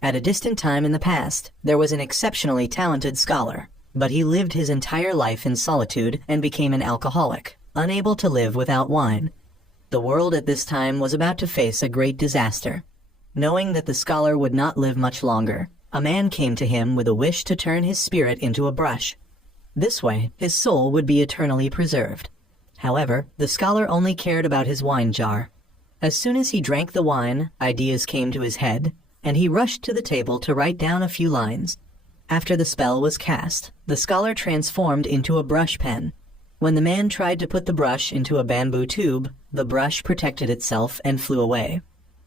At a distant time in the past, there was an exceptionally talented scholar, but he lived his entire life in solitude and became an alcoholic, unable to live without wine. The world at this time was about to face a great disaster. Knowing that the scholar would not live much longer, a man came to him with a wish to turn his spirit into a brush. This way, his soul would be eternally preserved. However, the scholar only cared about his wine jar. As soon as he drank the wine, ideas came to his head, and he rushed to the table to write down a few lines. After the spell was cast, the scholar transformed into a brush pen. When the man tried to put the brush into a bamboo tube, the brush protected itself and flew away.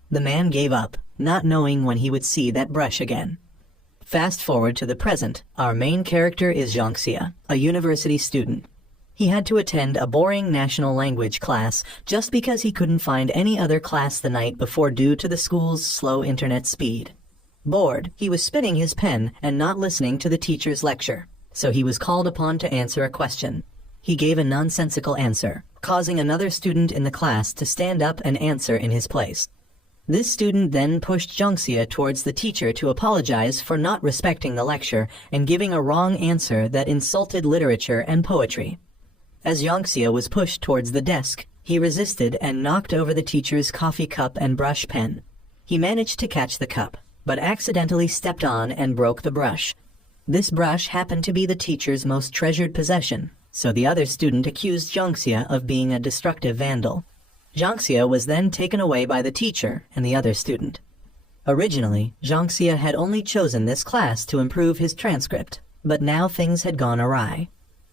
The man gave up, not knowing when he would see that brush again. Fast forward to the present, our main character is Jiangxia, a university student. He had to attend a boring national language class just because he couldn't find any other class the night before due to the school's slow internet speed. Bored, he was spinning his pen and not listening to the teacher's lecture, so he was called upon to answer a question. He gave a nonsensical answer, causing another student in the class to stand up and answer in his place. This student then pushed Jiangxia towards the teacher to apologize for not respecting the lecture and giving a wrong answer that insulted literature and poetry. As Jiangxia was pushed towards the desk, he resisted and knocked over the teacher's coffee cup and brush pen. He managed to catch the cup, but accidentally stepped on and broke the brush. This brush happened to be the teacher's most treasured possession, so the other student accused Jiangxia of being a destructive vandal. Jiangxia was then taken away by the teacher and the other student. Originally, Jiangxia had only chosen this class to improve his transcript, but now things had gone awry.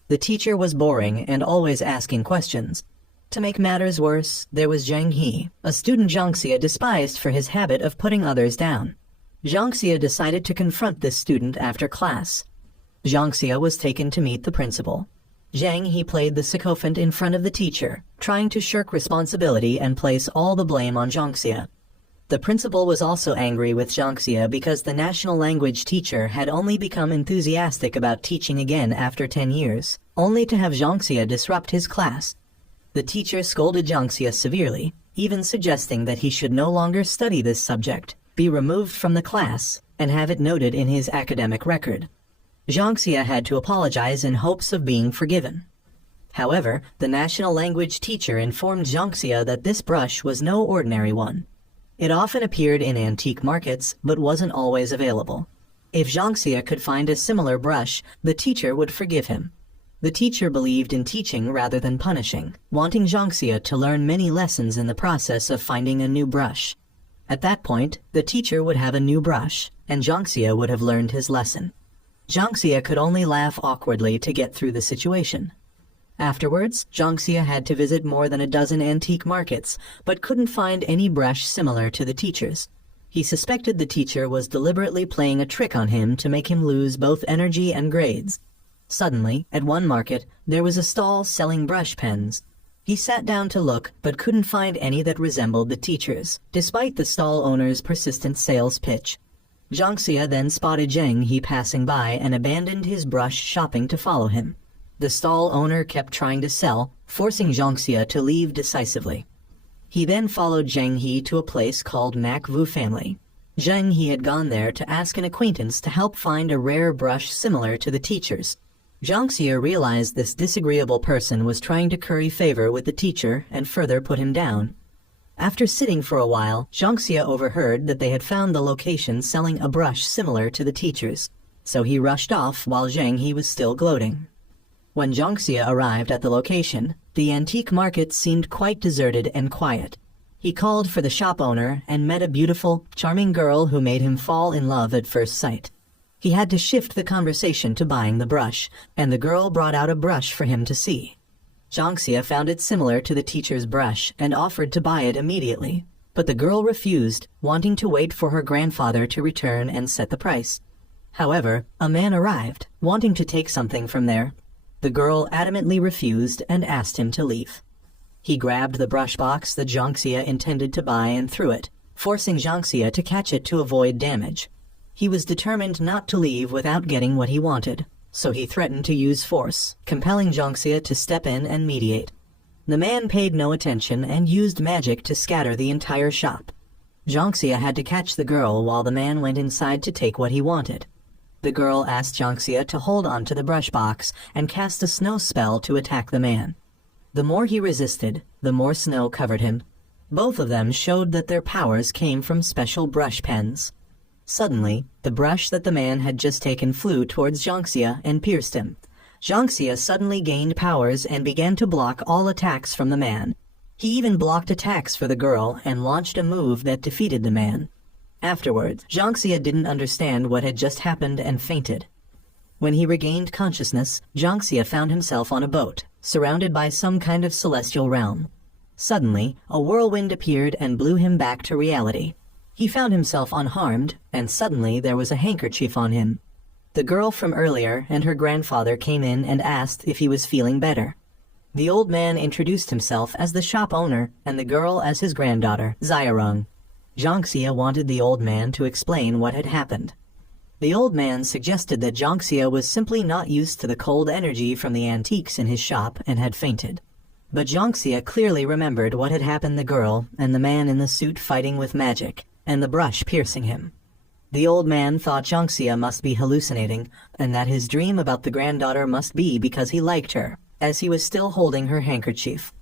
The teacher was boring and always asking questions. To make matters worse, there was Zhang He, a student Jiangxia despised for his habit of putting others down. Jiangxia decided to confront this student after class. Jiangxia was taken to meet the principal. Zhang He played the sycophant in front of the teacher, trying to shirk responsibility and place all the blame on Jiangxia. The principal was also angry with Jiangxia because the national language teacher had only become enthusiastic about teaching again after 10 years, only to have Jiangxia disrupt his class. The teacher scolded Jiangxia severely, even suggesting that he should no longer study this subject, be removed from the class, and have it noted in his academic record. Jiangxia had to apologize in hopes of being forgiven. However, the national language teacher informed Jiangxia that this brush was no ordinary one. It often appeared in antique markets, but wasn't always available. If Jiangxia could find a similar brush, the teacher would forgive him. The teacher believed in teaching rather than punishing, wanting Jiangxia to learn many lessons in the process of finding a new brush. At that point, the teacher would have a new brush, and Jiangxia would have learned his lesson. Jiangxia could only laugh awkwardly to get through the situation. Afterwards, Jiangxia had to visit more than a dozen antique markets, but couldn't find any brush similar to the teacher's. He suspected the teacher was deliberately playing a trick on him to make him lose both energy and grades. Suddenly, at one market, there was a stall selling brush pens. He sat down to look, but couldn't find any that resembled the teacher's, despite the stall owner's persistent sales pitch. Jiangxia then spotted Zhang He passing by and abandoned his brush shopping to follow him. The stall owner kept trying to sell, forcing Jiangxia to leave decisively. He then followed Zhang He to a place called Mac Vu Family. Zhang He had gone there to ask an acquaintance to help find a rare brush similar to the teacher's. Jiangxia realized this disagreeable person was trying to curry favor with the teacher and further put him down. After sitting for a while, Jiangxia overheard that they had found the location selling a brush similar to the teacher's, so he rushed off while Zhang He was still gloating. When Jiangxia arrived at the location, the antique market seemed quite deserted and quiet. He called for the shop owner and met a beautiful, charming girl who made him fall in love at first sight. He had to shift the conversation to buying the brush, and the girl brought out a brush for him to see. Jiangxia found it similar to the teacher's brush and offered to buy it immediately, but the girl refused, wanting to wait for her grandfather to return and set the price. However, a man arrived, wanting to take something from there. The girl adamantly refused and asked him to leave. He grabbed the brush box that Jiangxia intended to buy and threw it, forcing Jiangxia to catch it to avoid damage. He was determined not to leave without getting what he wanted, so he threatened to use force, compelling Jiangxia to step in and mediate. The man paid no attention and used magic to scatter the entire shop. Jiangxia had to catch the girl while the man went inside to take what he wanted. The girl asked Jiangxia to hold onto the brush box and cast a snow spell to attack the man. The more he resisted, the more snow covered him. Both of them showed that their powers came from special brush pens. Suddenly, the brush that the man had just taken flew towards Jiangxia and pierced him. Jiangxia suddenly gained powers and began to block all attacks from the man. He even blocked attacks for the girl and launched a move that defeated the man. Afterwards, Jiangxia didn't understand what had just happened and fainted. When he regained consciousness, Jiangxia found himself on a boat, surrounded by some kind of celestial realm. Suddenly, a whirlwind appeared and blew him back to reality. He found himself unharmed, and suddenly there was a handkerchief on him. The girl from earlier and her grandfather came in and asked if he was feeling better. The old man introduced himself as the shop owner and the girl as his granddaughter, Xiarong. Jiangxia wanted the old man to explain what had happened. The old man suggested that Jiangxia was simply not used to the cold energy from the antiques in his shop and had fainted. But Jiangxia clearly remembered what had happened to the girl and the man in the suit fighting with magic, and the brush piercing him. The old man thought Jiangxia must be hallucinating, and that his dream about the granddaughter must be because he liked her, as he was still holding her handkerchief.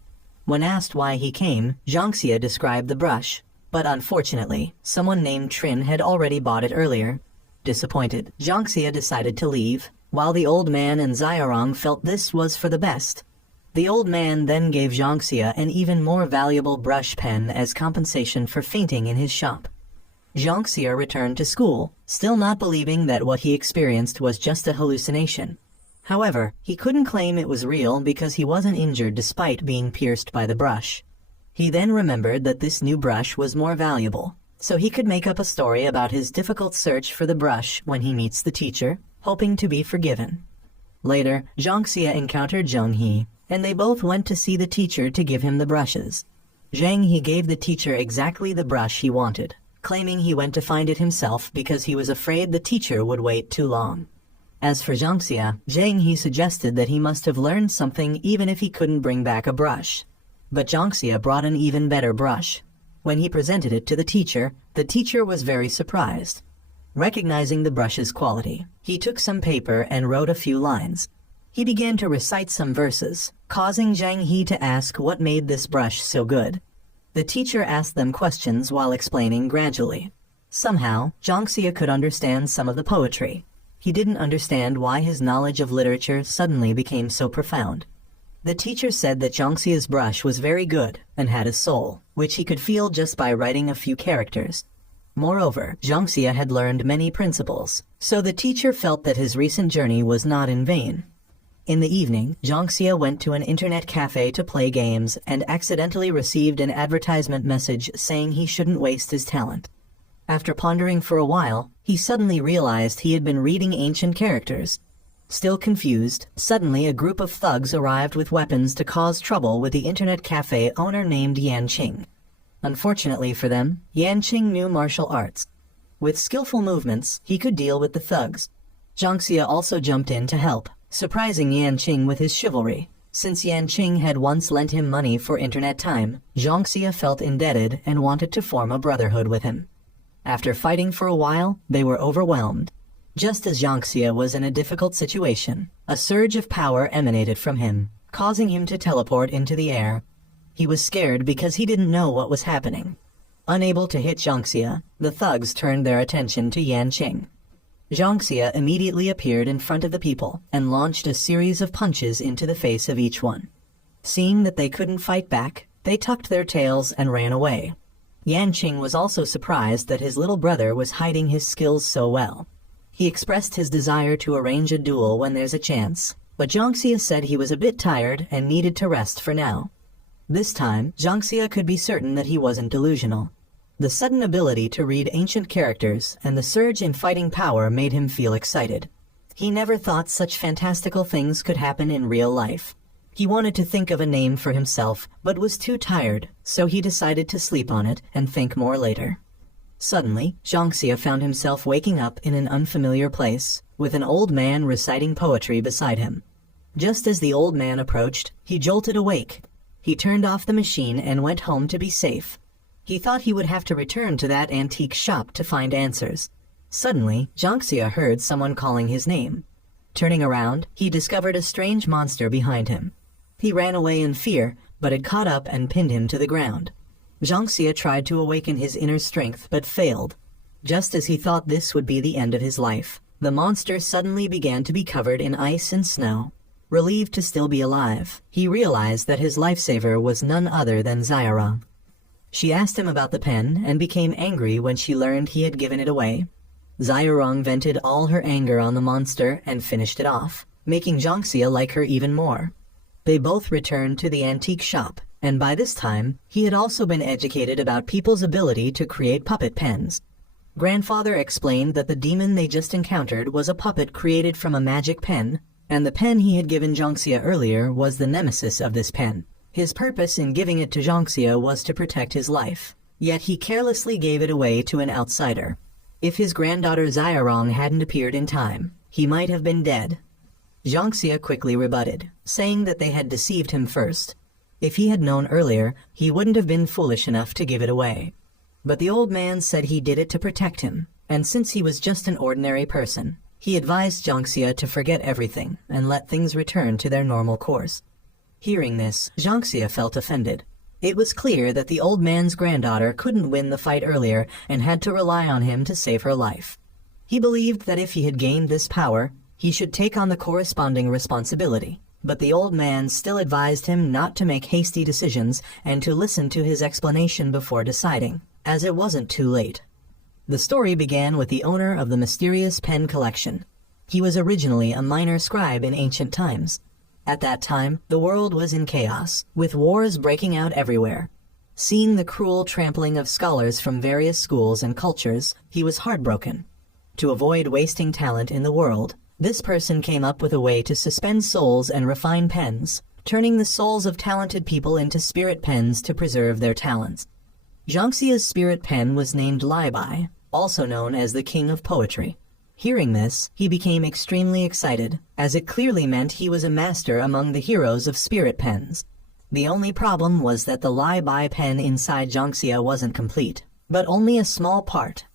When asked why he came, Jiangxia described the brush, but unfortunately, someone named Trin had already bought it earlier. Disappointed, Jiangxia decided to leave, while the old man and Xiarong felt this was for the best. The old man then gave Jiangxia an even more valuable brush pen as compensation for fainting in his shop. Jiangxia returned to school, still not believing that what he experienced was just a hallucination. However, he couldn't claim it was real because he wasn't injured despite being pierced by the brush. He then remembered that this new brush was more valuable, so he could make up a story about his difficult search for the brush when he meets the teacher, hoping to be forgiven. Later, Jiangxia encountered Zheng He, and they both went to see the teacher to give him the brushes. Zheng He gave the teacher exactly the brush he wanted, claiming he went to find it himself because he was afraid the teacher would wait too long. As for Jiangxia, Zheng He suggested that he must have learned something even if he couldn't bring back a brush. But Jiangxia brought an even better brush. When he presented it to the teacher was very surprised. Recognizing the brush's quality, he took some paper and wrote a few lines. He began to recite some verses, causing Zheng He to ask what made this brush so good. The teacher asked them questions while explaining gradually. Somehow, Jiangxia could understand some of the poetry. He didn't understand why his knowledge of literature suddenly became so profound. The teacher said that Jiangxia's brush was very good and had a soul, which he could feel just by writing a few characters. Moreover, Jiangxia had learned many principles, so the teacher felt that his recent journey was not in vain. In the evening, Jiangxia went to an internet cafe to play games and accidentally received an advertisement message saying he shouldn't waste his talent. After pondering for a while, he suddenly realized he had been reading ancient characters. Still confused, suddenly a group of thugs arrived with weapons to cause trouble with the internet cafe owner named Yanqing. Unfortunately for them, Yanqing knew martial arts. With skillful movements, he could deal with the thugs. Jiangxia also jumped in to help, surprising Yanqing with his chivalry. Since Yanqing had once lent him money for internet time, Jiangxia felt indebted and wanted to form a brotherhood with him. After fighting for a while, they were overwhelmed. Just as Jiangxia was in a difficult situation, a surge of power emanated from him, causing him to teleport into the air. He was scared because he didn't know what was happening. Unable to hit Jiangxia, the thugs turned their attention to Yanqing. Jiangxia immediately appeared in front of the people and launched a series of punches into the face of each one. Seeing that they couldn't fight back, they tucked their tails and ran away. Yanqing was also surprised that his little brother was hiding his skills so well. He expressed his desire to arrange a duel when there's a chance, but Jiangxia said he was a bit tired and needed to rest for now. This time, Jiangxia could be certain that he wasn't delusional. The sudden ability to read ancient characters and the surge in fighting power made him feel excited. He never thought such fantastical things could happen in real life. He wanted to think of a name for himself, but was too tired, so he decided to sleep on it and think more later. Suddenly, Jiangxia found himself waking up in an unfamiliar place, with an old man reciting poetry beside him. Just as the old man approached, he jolted awake. He turned off the machine and went home to be safe. He thought he would have to return to that antique shop to find answers. Suddenly, Jiangxia heard someone calling his name. Turning around, he discovered a strange monster behind him. He ran away in fear, but it caught up and pinned him to the ground. Jiangxia tried to awaken his inner strength but failed. Just as he thought this would be the end of his life, the monster suddenly began to be covered in ice and snow. Relieved to still be alive, he realized that his lifesaver was none other than Xiaorong. She asked him about the pen and became angry when she learned he had given it away. Xiaorong vented all her anger on the monster and finished it off, making Jiangxia like her even more. They both returned to the antique shop, and by this time, he had also been educated about people's ability to create puppet pens. Grandfather explained that the demon they just encountered was a puppet created from a magic pen, and the pen he had given Jiangxia earlier was the nemesis of this pen. His purpose in giving it to Jiangxia was to protect his life, yet he carelessly gave it away to an outsider. If his granddaughter Xiaorong hadn't appeared in time, he might have been dead. Jiangxia quickly rebutted, saying that they had deceived him first. If he had known earlier, he wouldn't have been foolish enough to give it away. But the old man said he did it to protect him, and since he was just an ordinary person, he advised Jiangxia to forget everything and let things return to their normal course. Hearing this, Jiangxia felt offended. It was clear that the old man's granddaughter couldn't win the fight earlier and had to rely on him to save her life. He believed that if he had gained this power, he should take on the corresponding responsibility. But the old man still advised him not to make hasty decisions and to listen to his explanation before deciding, as it wasn't too late. The story began with the owner of the mysterious pen collection. He was originally a minor scribe in ancient times. At that time, the world was in chaos, with wars breaking out everywhere. Seeing the cruel trampling of scholars from various schools and cultures, he was heartbroken. To avoid wasting talent in the world, this person came up with a way to suspend souls and refine pens, turning the souls of talented people into spirit pens to preserve their talents. Jiangxia's spirit pen was named Lai Bai, also known as the King of Poetry. Hearing this, he became extremely excited, as it clearly meant he was a master among the heroes of spirit pens. The only problem was that the Lai Bai pen inside Jiangxia wasn't complete, but only a small part.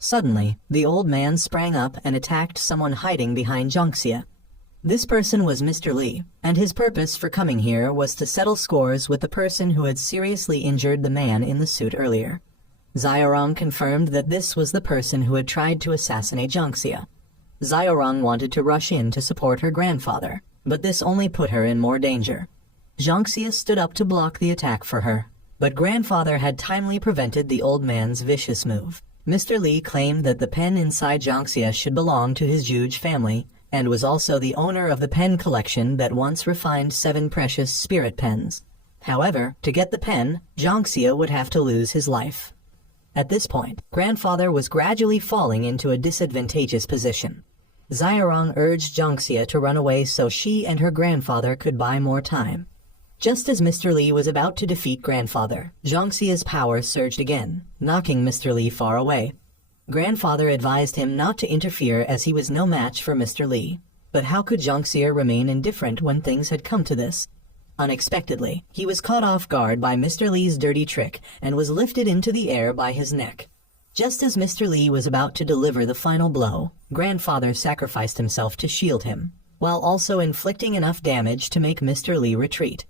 Suddenly, the old man sprang up and attacked someone hiding behind Jiangxia. This person was Mr. Li, and his purpose for coming here was to settle scores with the person who had seriously injured the man in the suit earlier. Xiaorong confirmed that this was the person who had tried to assassinate Jiangxia. Xiaorong wanted to rush in to support her grandfather, but this only put her in more danger. Jiangxia stood up to block the attack for her, but grandfather had timely prevented the old man's vicious move. Mr. Li claimed that the pen inside Jiangxia should belong to his huge family, and was also the owner of the pen collection that once refined 7 precious spirit pens. However, to get the pen, Jiangxia would have to lose his life. At this point, grandfather was gradually falling into a disadvantageous position. Xiaorong urged Jiangxia to run away so she and her grandfather could buy more time. Just as Mr. Li was about to defeat grandfather, Jiangxia's power surged again, knocking Mr. Li far away. Grandfather advised him not to interfere as he was no match for Mr. Li. But how could Jiangxia remain indifferent when things had come to this? Unexpectedly, he was caught off guard by Mr. Li's dirty trick and was lifted into the air by his neck. Just as Mr. Li was about to deliver the final blow, grandfather sacrificed himself to shield him, while also inflicting enough damage to make Mr. Li retreat.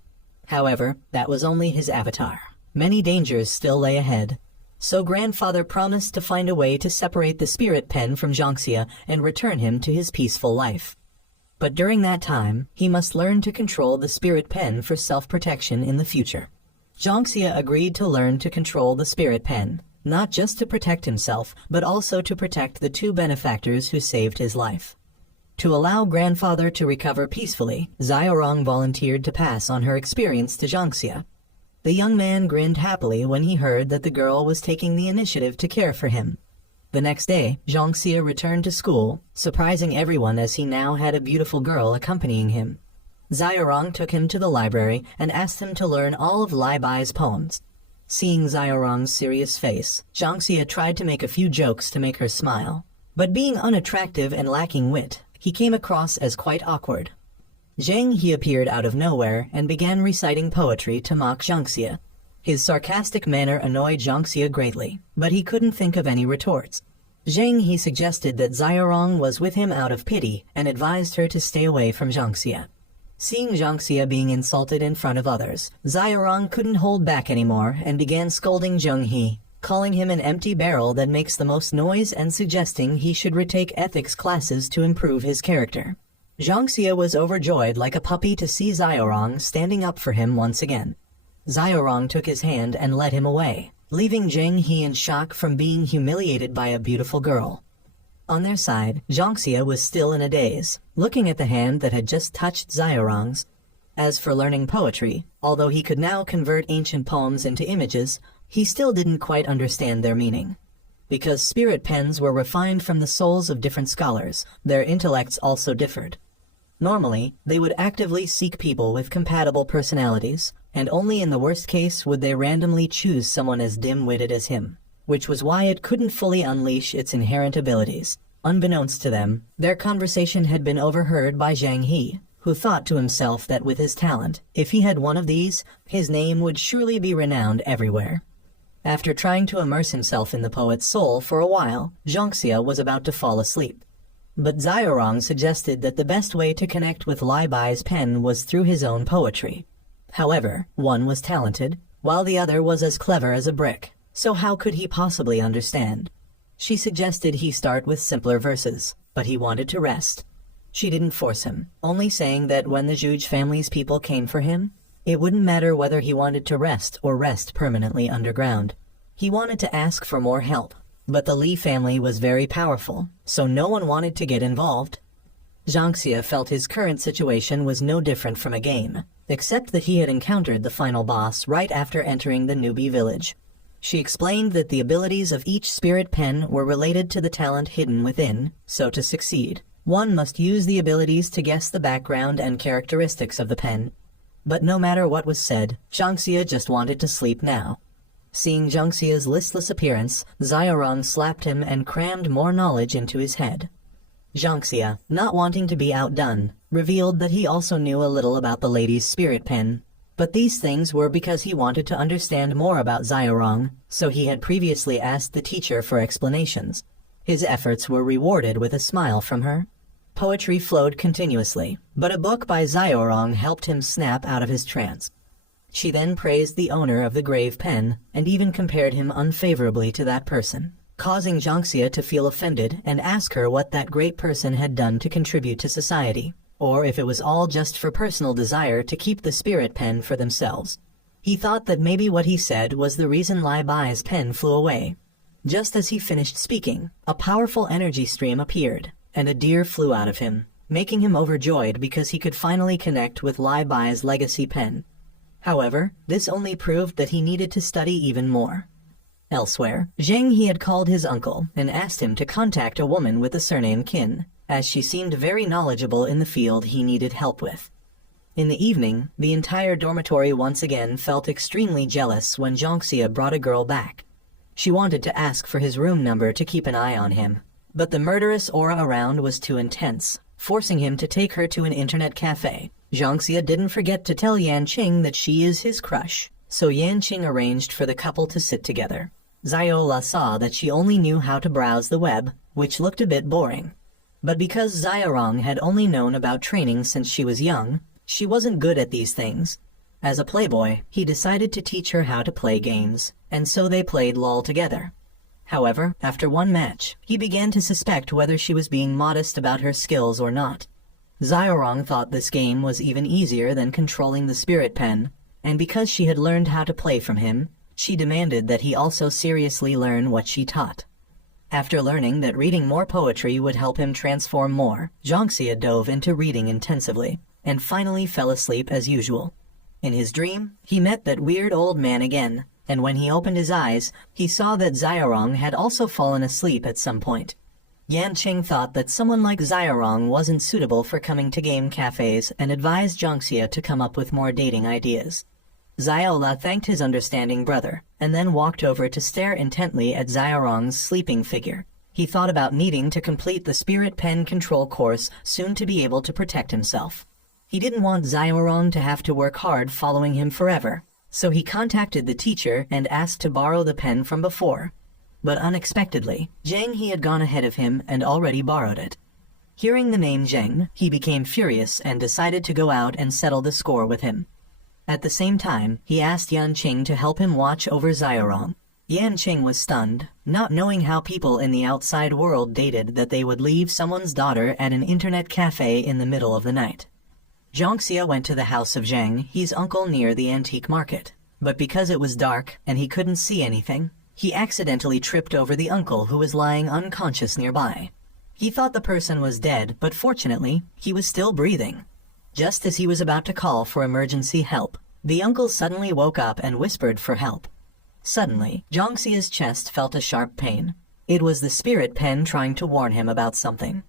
However, that was only his avatar. Many dangers still lay ahead. So grandfather promised to find a way to separate the spirit pen from Jiangxia and return him to his peaceful life. But during that time, he must learn to control the spirit pen for self-protection in the future. Jiangxia agreed to learn to control the spirit pen, not just to protect himself, but also to protect the 2 benefactors who saved his life. To allow grandfather to recover peacefully, Xiaorong volunteered to pass on her experience to Jiangxia. The young man grinned happily when he heard that the girl was taking the initiative to care for him. The next day, Jiangxia returned to school, surprising everyone as he now had a beautiful girl accompanying him. Xiaorong took him to the library and asked him to learn all of Lai Bai's poems. Seeing Xiaorong's serious face, Jiangxia tried to make a few jokes to make her smile. But being unattractive and lacking wit, he came across as quite awkward. Zheng He appeared out of nowhere and began reciting poetry to mock Jiangxia. His sarcastic manner annoyed Jiang Xie greatly, but he couldn't think of any retorts. Zhang He suggested that Xiaorong was with him out of pity and advised her to stay away from Jiang Xie. Seeing Jiang Xie being insulted in front of others, Xiaorong couldn't hold back anymore and began scolding Zheng He, calling him an empty barrel that makes the most noise and suggesting he should retake ethics classes to improve his character. Jiang Xie was overjoyed like a puppy to see Xiaorong standing up for him once again. Xiaorong took his hand and led him away, leaving Zheng He in shock from being humiliated by a beautiful girl. On their side, Jiang Xie was still in a daze, looking at the hand that had just touched Xiaorong's. As for learning poetry, although he could now convert ancient poems into images, he still didn't quite understand their meaning. Because spirit pens were refined from the souls of different scholars, their intellects also differed. Normally, they would actively seek people with compatible personalities, and only in the worst case would they randomly choose someone as dim-witted as him, which was why it couldn't fully unleash its inherent abilities. Unbeknownst to them, their conversation had been overheard by Zhang He, who thought to himself that with his talent, if he had one of these, his name would surely be renowned everywhere. After trying to immerse himself in the poet's soul for a while, Jiang Xie was about to fall asleep. But Xiaorong suggested that the best way to connect with Lai Bai's pen was through his own poetry. However, one was talented, while the other was as clever as a brick, so how could he possibly understand? She suggested he start with simpler verses, but he wanted to rest. She didn't force him, only saying that when the Zhuge family's people came for him, it wouldn't matter whether he wanted to rest or rest permanently underground. He wanted to ask for more help, but the Li family was very powerful, so no one wanted to get involved. Jiang Xie felt his current situation was no different from a game, except that he had encountered the final boss right after entering the newbie village. She explained that the abilities of each spirit pen were related to the talent hidden within, so to succeed, one must use the abilities to guess the background and characteristics of the pen. But no matter what was said, Jiang Xie just wanted to sleep now. Seeing Jiang Xie's listless appearance, Xiaorong slapped him and crammed more knowledge into his head. Jiang Xie, not wanting to be outdone, revealed that he also knew a little about the lady's spirit pen. But these things were because he wanted to understand more about Xiaorong, so he had previously asked the teacher for explanations. His efforts were rewarded with a smile from her. Poetry flowed continuously, but a book by Xiaorong helped him snap out of his trance. She then praised the owner of the grave pen, and even compared him unfavorably to that person, causing Jiang Xie to feel offended and ask her what that great person had done to contribute to society, or if it was all just for personal desire to keep the spirit pen for themselves. He thought that maybe what he said was the reason Lai Bai's pen flew away. Just as he finished speaking, a powerful energy stream appeared, and a deer flew out of him, making him overjoyed because he could finally connect with Lai Bai's legacy pen. However, this only proved that he needed to study even more. Elsewhere, Zheng He had called his uncle and asked him to contact a woman with the surname Qin, as she seemed very knowledgeable in the field he needed help with. In the evening, the entire dormitory once again felt extremely jealous when Jiang Xie brought a girl back. She wanted to ask for his room number to keep an eye on him, but the murderous aura around was too intense, forcing him to take her to an internet cafe. Jiang Xie didn't forget to tell Yanqing that she is his crush, so Yanqing arranged for the couple to sit together. Ziola saw that she only knew how to browse the web, which looked a bit boring. But because Xiaorong had only known about training since she was young, she wasn't good at these things. As a playboy, he decided to teach her how to play games, and so they played LOL together. However, after one match, he began to suspect whether she was being modest about her skills or not. Xiaorong thought this game was even easier than controlling the spirit pen, and because she had learned how to play from him, she demanded that he also seriously learn what she taught. After learning that reading more poetry would help him transform more, Jiang Xie dove into reading intensively, and finally fell asleep as usual. In his dream, he met that weird old man again, and when he opened his eyes, he saw that Xiaorong had also fallen asleep at some point. Yanqing thought that someone like Xiaorong wasn't suitable for coming to game cafes and advised Jiang Xie to come up with more dating ideas. Ziola thanked his understanding brother, and then walked over to stare intently at Xiaorong's sleeping figure. He thought about needing to complete the spirit pen control course soon to be able to protect himself. He didn't want Xiaorong to have to work hard following him forever, So he contacted the teacher and asked to borrow the pen from before. But unexpectedly, Zhang He had gone ahead of him and already borrowed it. Hearing the name Zheng, he became furious and decided to go out and settle the score with him. At the same time, he asked Yan Qing to help him watch over Xiaorong. Yan Qing was stunned, not knowing how people in the outside world dated that they would leave someone's daughter at an internet cafe in the middle of the night. Zhangxia went to the house of Zheng, his uncle, near the antique market. But because it was dark and he couldn't see anything, he accidentally tripped over the uncle who was lying unconscious nearby. He thought the person was dead, but fortunately, he was still breathing. Just as he was about to call for emergency help, the uncle suddenly woke up and whispered for help. Suddenly, Zhangxia's chest felt a sharp pain. It was the spirit pen trying to warn him about something.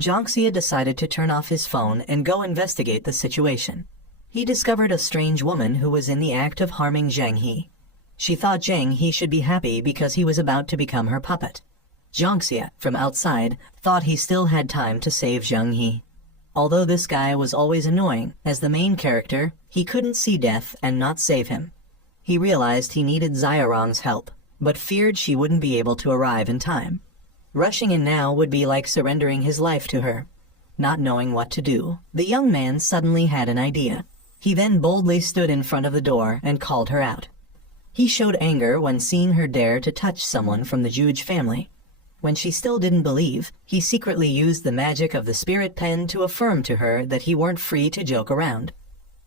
Zhangxia decided to turn off his phone and go investigate the situation. He discovered a strange woman who was in the act of harming Zheng He. She thought Zheng He should be happy because he was about to become her puppet. Zhangxia, from outside, thought he still had time to save Zheng He. Although this guy was always annoying, as the main character, he couldn't see death and not save him. He realized he needed Xiaorong's help, but feared she wouldn't be able to arrive in time. Rushing in now would be like surrendering his life to her. Not knowing what to do, the young man suddenly had an idea. He then boldly stood in front of the door and called her out. He showed anger when seeing her dare to touch someone from the Juge family. When she still didn't believe, he secretly used the magic of the spirit pen to affirm to her that he weren't free to joke around.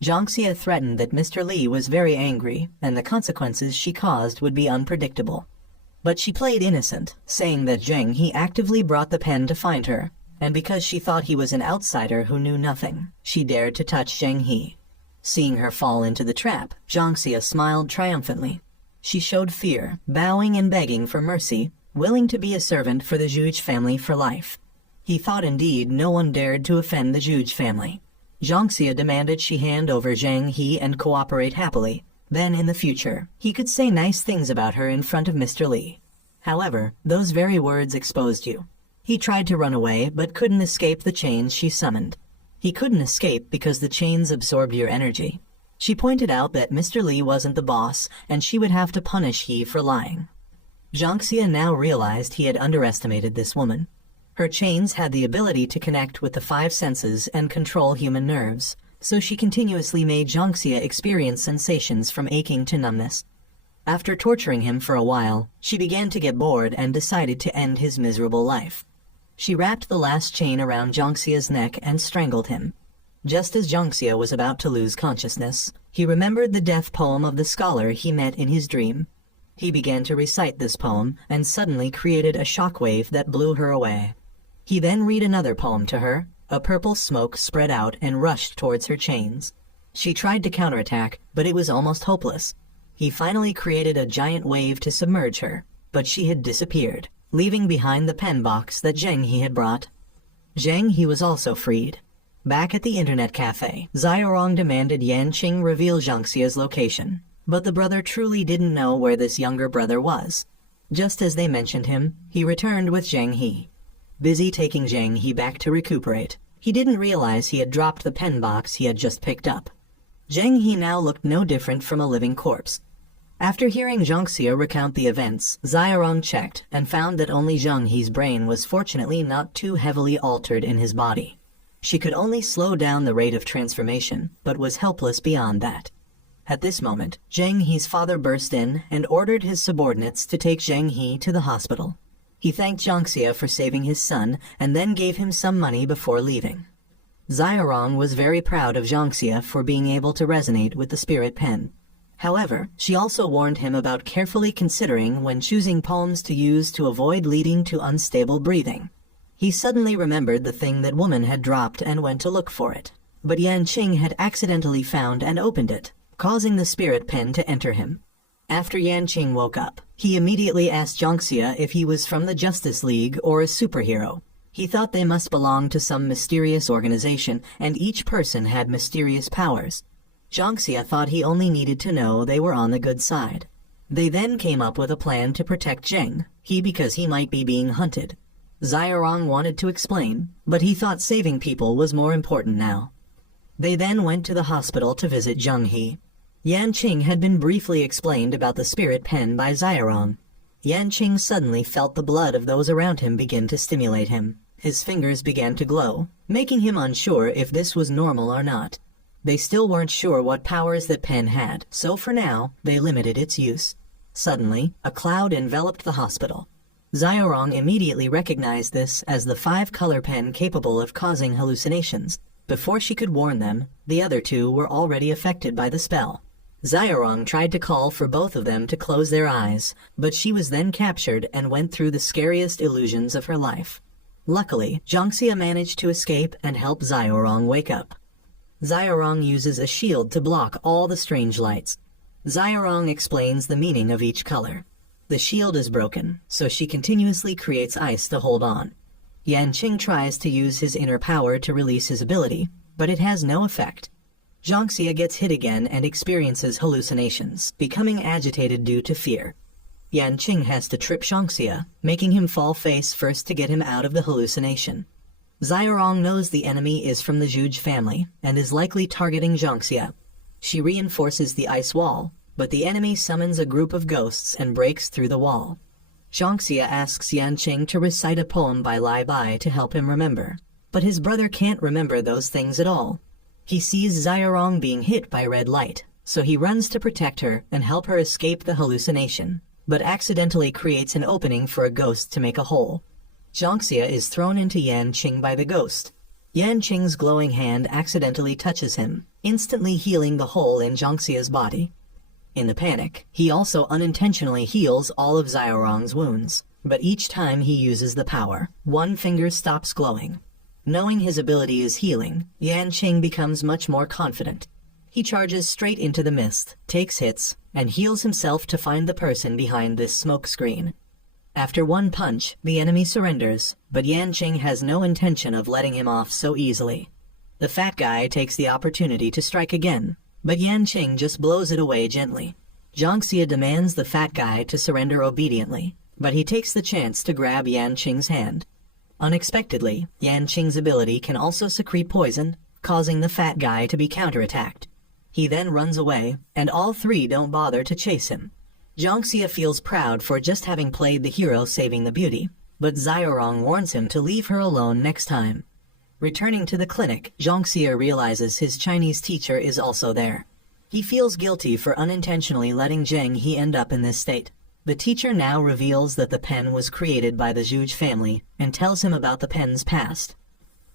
Zhangxia threatened that Mr. Li was very angry, and the consequences she caused would be unpredictable. But she played innocent, saying that Zheng He actively brought the pen to find her, and because she thought he was an outsider who knew nothing, she dared to touch Zheng He. Seeing her fall into the trap, Zhangxia smiled triumphantly. She showed fear, bowing and begging for mercy, willing to be a servant for the Juge family for life. He thought indeed no one dared to offend the Juge family. Zhangxia demanded she hand over Zheng He and cooperate happily. Then in the future, he could say nice things about her in front of Mr. Li. However, those very words exposed you. He tried to run away, but couldn't escape the chains she summoned. He couldn't escape because the chains absorbed your energy. She pointed out that Mr. Li wasn't the boss, and she would have to punish he for lying. Zhangxia now realized he had underestimated this woman. Her chains had the ability to connect with the 5 senses and control human nerves, so she continuously made Zhangxia experience sensations from aching to numbness. After torturing him for a while, she began to get bored and decided to end his miserable life. She wrapped the last chain around Zhangxia's neck and strangled him. Just as Zhangxia was about to lose consciousness, he remembered the death poem of the scholar he met in his dream. He began to recite this poem and suddenly created a shockwave that blew her away. He then read another poem to her. A purple smoke spread out and rushed towards her chains. She tried to counterattack, but it was almost hopeless. He finally created a giant wave to submerge her, but she had disappeared, leaving behind the pen box that Zheng He had brought. Zheng He was also freed. Back at the internet cafe, Xiaorong demanded Yan Qing reveal Zhangxia's location. But the brother truly didn't know where this younger brother was. Just as they mentioned him, he returned with Zheng He. Busy taking Zheng He back to recuperate, he didn't realize he had dropped the pen box he had just picked up. Zheng He now looked no different from a living corpse. After hearing Zhangxia recount the events, Xiaorong checked and found that only Zheng He's brain was fortunately not too heavily altered in his body. She could only slow down the rate of transformation, but was helpless beyond that. At this moment, Zheng He's father burst in and ordered his subordinates to take Zheng He to the hospital. He thanked Zhangxia for saving his son and then gave him some money before leaving. Xiaorong was very proud of Zhangxia for being able to resonate with the spirit pen. However, she also warned him about carefully considering when choosing poems to use to avoid leading to unstable breathing. He suddenly remembered the thing that woman had dropped and went to look for it. But Yan Qing had accidentally found and opened it, causing the spirit pen to enter him. After Yan Qing woke up, he immediately asked Zhangxia if he was from the Justice League or a superhero. He thought they must belong to some mysterious organization, and each person had mysterious powers. Zhangxia thought he only needed to know they were on the good side. They then came up with a plan to protect Zheng He because he might be being hunted. Xiaorong wanted to explain, but he thought saving people was more important now. They then went to the hospital to visit Zheng He. Yanqing had been briefly explained about the spirit pen by Xiaorong. Yanqing suddenly felt the blood of those around him begin to stimulate him. His fingers began to glow, making him unsure if this was normal or not. They still weren't sure what powers that pen had, so for now, they limited its use. Suddenly, a cloud enveloped the hospital. Xiaorong immediately recognized this as the 5-color pen capable of causing hallucinations. Before she could warn them, the other two were already affected by the spell. Xiaorong tried to call for both of them to close their eyes, but she was then captured and went through the scariest illusions of her life. Luckily, Jiangxia managed to escape and help Xiaorong wake up. Xiaorong uses a shield to block all the strange lights. Xiaorong explains the meaning of each color. The shield is broken, so she continuously creates ice to hold on. Yanqing tries to use his inner power to release his ability, but it has no effect. Jiangxia gets hit again and experiences hallucinations, becoming agitated due to fear. Yanqing has to trip Jiangxia, making him fall face first to get him out of the hallucination. Xiaorong knows the enemy is from the Zhuge family and is likely targeting Jiangxia. She reinforces the ice wall, but the enemy summons a group of ghosts and breaks through the wall. Jiangxia asks Yanqing to recite a poem by Lai Bai to help him remember, but his brother can't remember those things at all. He sees Xiaorong being hit by red light, so he runs to protect her and help her escape the hallucination, but accidentally creates an opening for a ghost to make a hole. Jiangxia is thrown into Yanqing by the ghost. Yanqing's glowing hand accidentally touches him, instantly healing the hole in Jiangxia's body. In the panic, he also unintentionally heals all of Xiaorong's wounds, but each time he uses the power, one finger stops glowing. Knowing his ability is healing, Yanqing becomes much more confident. He charges straight into the mist, takes hits, and heals himself to find the person behind this smoke screen. After one punch, the enemy surrenders, but Yanqing has no intention of letting him off so easily. The fat guy takes the opportunity to strike again, but Yanqing just blows it away gently. Jiangxia demands the fat guy to surrender obediently, but he takes the chance to grab Yanqing's hand. Unexpectedly, Yanqing's ability can also secrete poison, causing the fat guy to be counterattacked. He then runs away, and all three don't bother to chase him. Jiangxia feels proud for just having played the hero saving the beauty, but Xiaorong warns him to leave her alone next time. Returning to the clinic, Jiangxia realizes his Chinese teacher is also there. He feels guilty for unintentionally letting Zheng He end up in this state. The teacher now reveals that the pen was created by the Zhuge family and tells him about the pen's past.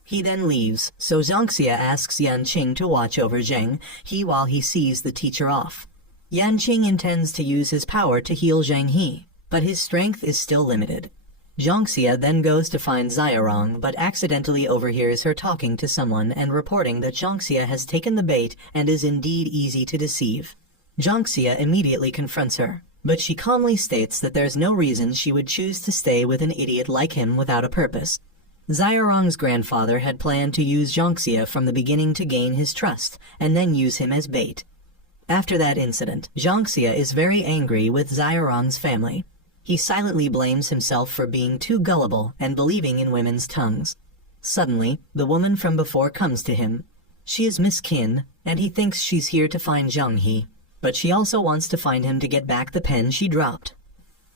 He then leaves, so Jiangxia asks Yanqing to watch over Zheng He while he sees the teacher off. Yanqing intends to use his power to heal Zheng He, but his strength is still limited. Jiangxia then goes to find Xiaorong but accidentally overhears her talking to someone and reporting that Jiangxia has taken the bait and is indeed easy to deceive. Jiangxia immediately confronts her, but she calmly states that there's no reason she would choose to stay with an idiot like him without a purpose. Xiaorong's grandfather had planned to use Jiangxia from the beginning to gain his trust, and then use him as bait. After that incident, Jiangxia is very angry with Xiaorong's family. He silently blames himself for being too gullible and believing in women's tongues. Suddenly, the woman from before comes to him. She is Miss Qin, and he thinks she's here to find Zheng He, but she also wants to find him to get back the pen she dropped.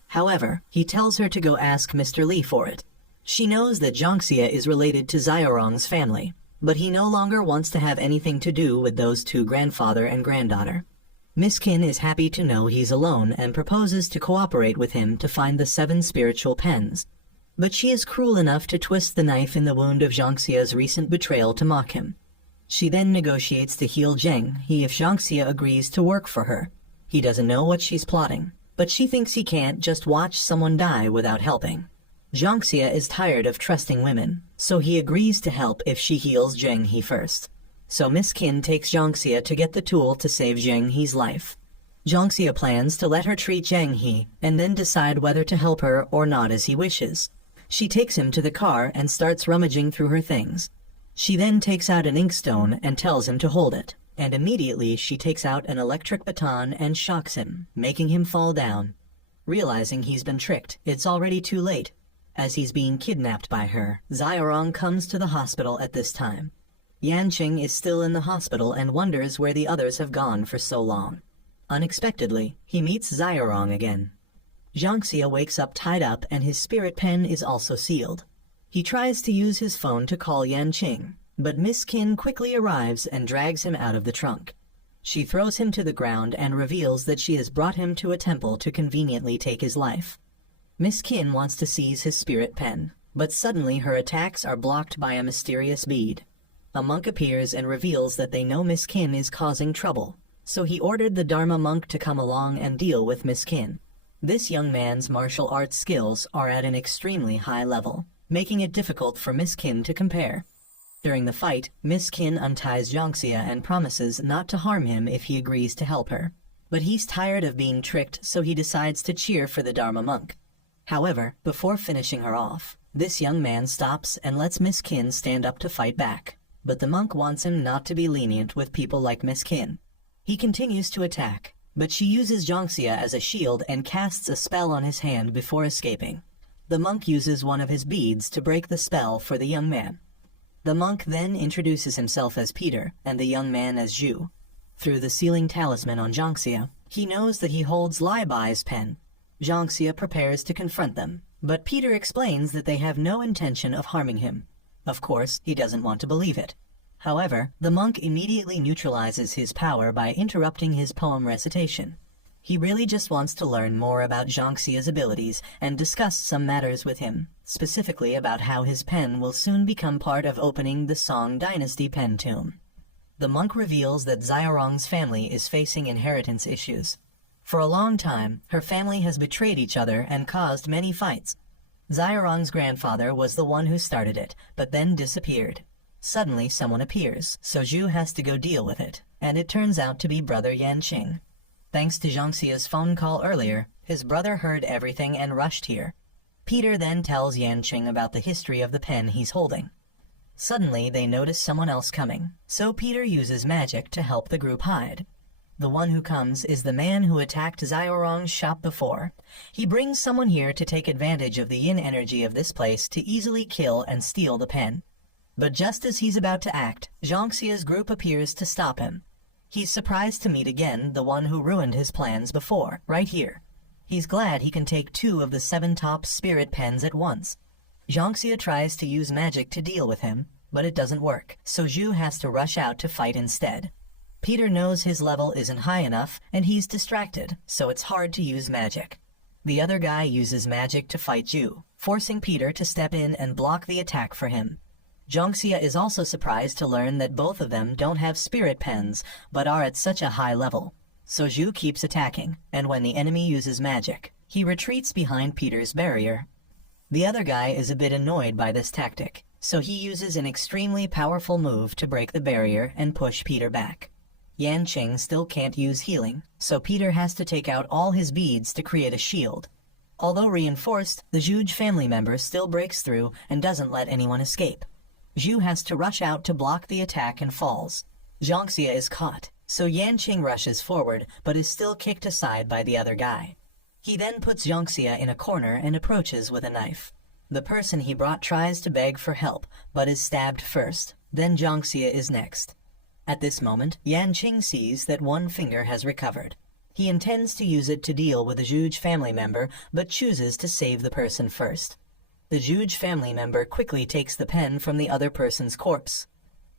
However, he tells her to go ask Mr. Li for it. She knows that Jiangxia is related to Xiaorong's family, but he no longer wants to have anything to do with those two, grandfather and granddaughter. Miss Qin is happy to know he's alone and proposes to cooperate with him to find the 7 spiritual pens. But she is cruel enough to twist the knife in the wound of Jiangxia's recent betrayal to mock him. She then negotiates to heal Zheng He if Jiangxia agrees to work for her. He doesn't know what she's plotting, but she thinks he can't just watch someone die without helping. Jiangxia is tired of trusting women, so he agrees to help if she heals Zheng He first. So Miss Qin takes Jiangxia to get the tool to save Zheng He's life. Jiangxia plans to let her treat Zheng He and then decide whether to help her or not as he wishes. She takes him to the car and starts rummaging through her things. She then takes out an inkstone and tells him to hold it, and immediately she takes out an electric baton and shocks him, making him fall down. Realizing he's been tricked, it's already too late. As he's being kidnapped by her, Xiaorong comes to the hospital at this time. Yanqing is still in the hospital and wonders where the others have gone for so long. Unexpectedly, he meets Xiaorong again. Jiangxia wakes up tied up and his spirit pen is also sealed. He tries to use his phone to call Yanqing, but Miss Qin quickly arrives and drags him out of the trunk. She throws him to the ground and reveals that she has brought him to a temple to conveniently take his life. Miss Qin wants to seize his spirit pen, but suddenly her attacks are blocked by a mysterious bead. A monk appears and reveals that they know Miss Qin is causing trouble, so he ordered the Dharma monk to come along and deal with Miss Qin. This young man's martial arts skills are at an extremely high level, making it difficult for Miss Qin to compare. During the fight, Miss Qin unties Jiangxia and promises not to harm him if he agrees to help her. But he's tired of being tricked, so he decides to cheer for the Dharma monk. However, before finishing her off, this young man stops and lets Miss Qin stand up to fight back. But the monk wants him not to be lenient with people like Miss Qin. He continues to attack, but she uses Jiangxia as a shield and casts a spell on his hand before escaping. The monk uses one of his beads to break the spell for the young man. The monk then introduces himself as Peter and the young man as Zhu. Through the sealing talisman on Jiangxia, he knows that he holds Lai Bai's pen. Jiangxia prepares to confront them, but Peter explains that they have no intention of harming him. Of course, he doesn't want to believe it. However, the monk immediately neutralizes his power by interrupting his poem recitation. He really just wants to learn more about Jiangxia's abilities and discuss some matters with him, specifically about how his pen will soon become part of opening the Song Dynasty pen tomb. The monk reveals that Xiaorong's family is facing inheritance issues. For a long time, her family has betrayed each other and caused many fights. Xiaorong's grandfather was the one who started it, but then disappeared. Suddenly someone appears, so Zhu has to go deal with it, and it turns out to be brother Yanqing. Thanks to Jiangxia's phone call earlier, his brother heard everything and rushed here. Peter then tells Yanqing about the history of the pen he's holding. Suddenly, they notice someone else coming, so Peter uses magic to help the group hide. The one who comes is the man who attacked Xiaorong's shop before. He brings someone here to take advantage of the yin energy of this place to easily kill and steal the pen. But just as he's about to act, Jiangxia's group appears to stop him. He's surprised to meet again the one who ruined his plans before, right here. He's glad he can take 2 of the 7 top spirit pens at once. Jiangxia tries to use magic to deal with him, but it doesn't work, so Zhu has to rush out to fight instead. Peter knows his level isn't high enough, and he's distracted, so it's hard to use magic. The other guy uses magic to fight Zhu, forcing Peter to step in and block the attack for him. Jiangxia is also surprised to learn that both of them don't have spirit pens, but are at such a high level. So Zhu keeps attacking, and when the enemy uses magic, he retreats behind Peter's barrier. The other guy is a bit annoyed by this tactic, so he uses an extremely powerful move to break the barrier and push Peter back. Yanqing still can't use healing, so Peter has to take out all his beads to create a shield. Although reinforced, the Zhu family member still breaks through and doesn't let anyone escape. Zhu has to rush out to block the attack and falls. Jiangxia is caught, so Yanqing rushes forward but is still kicked aside by the other guy. He then puts Jiangxia in a corner and approaches with a knife. The person he brought tries to beg for help, but is stabbed first. Then Jiangxia is next. At this moment, Yanqing sees that one finger has recovered. He intends to use it to deal with the Zhu family member, but chooses to save the person first. The Zhu family member quickly takes the pen from the other person's corpse.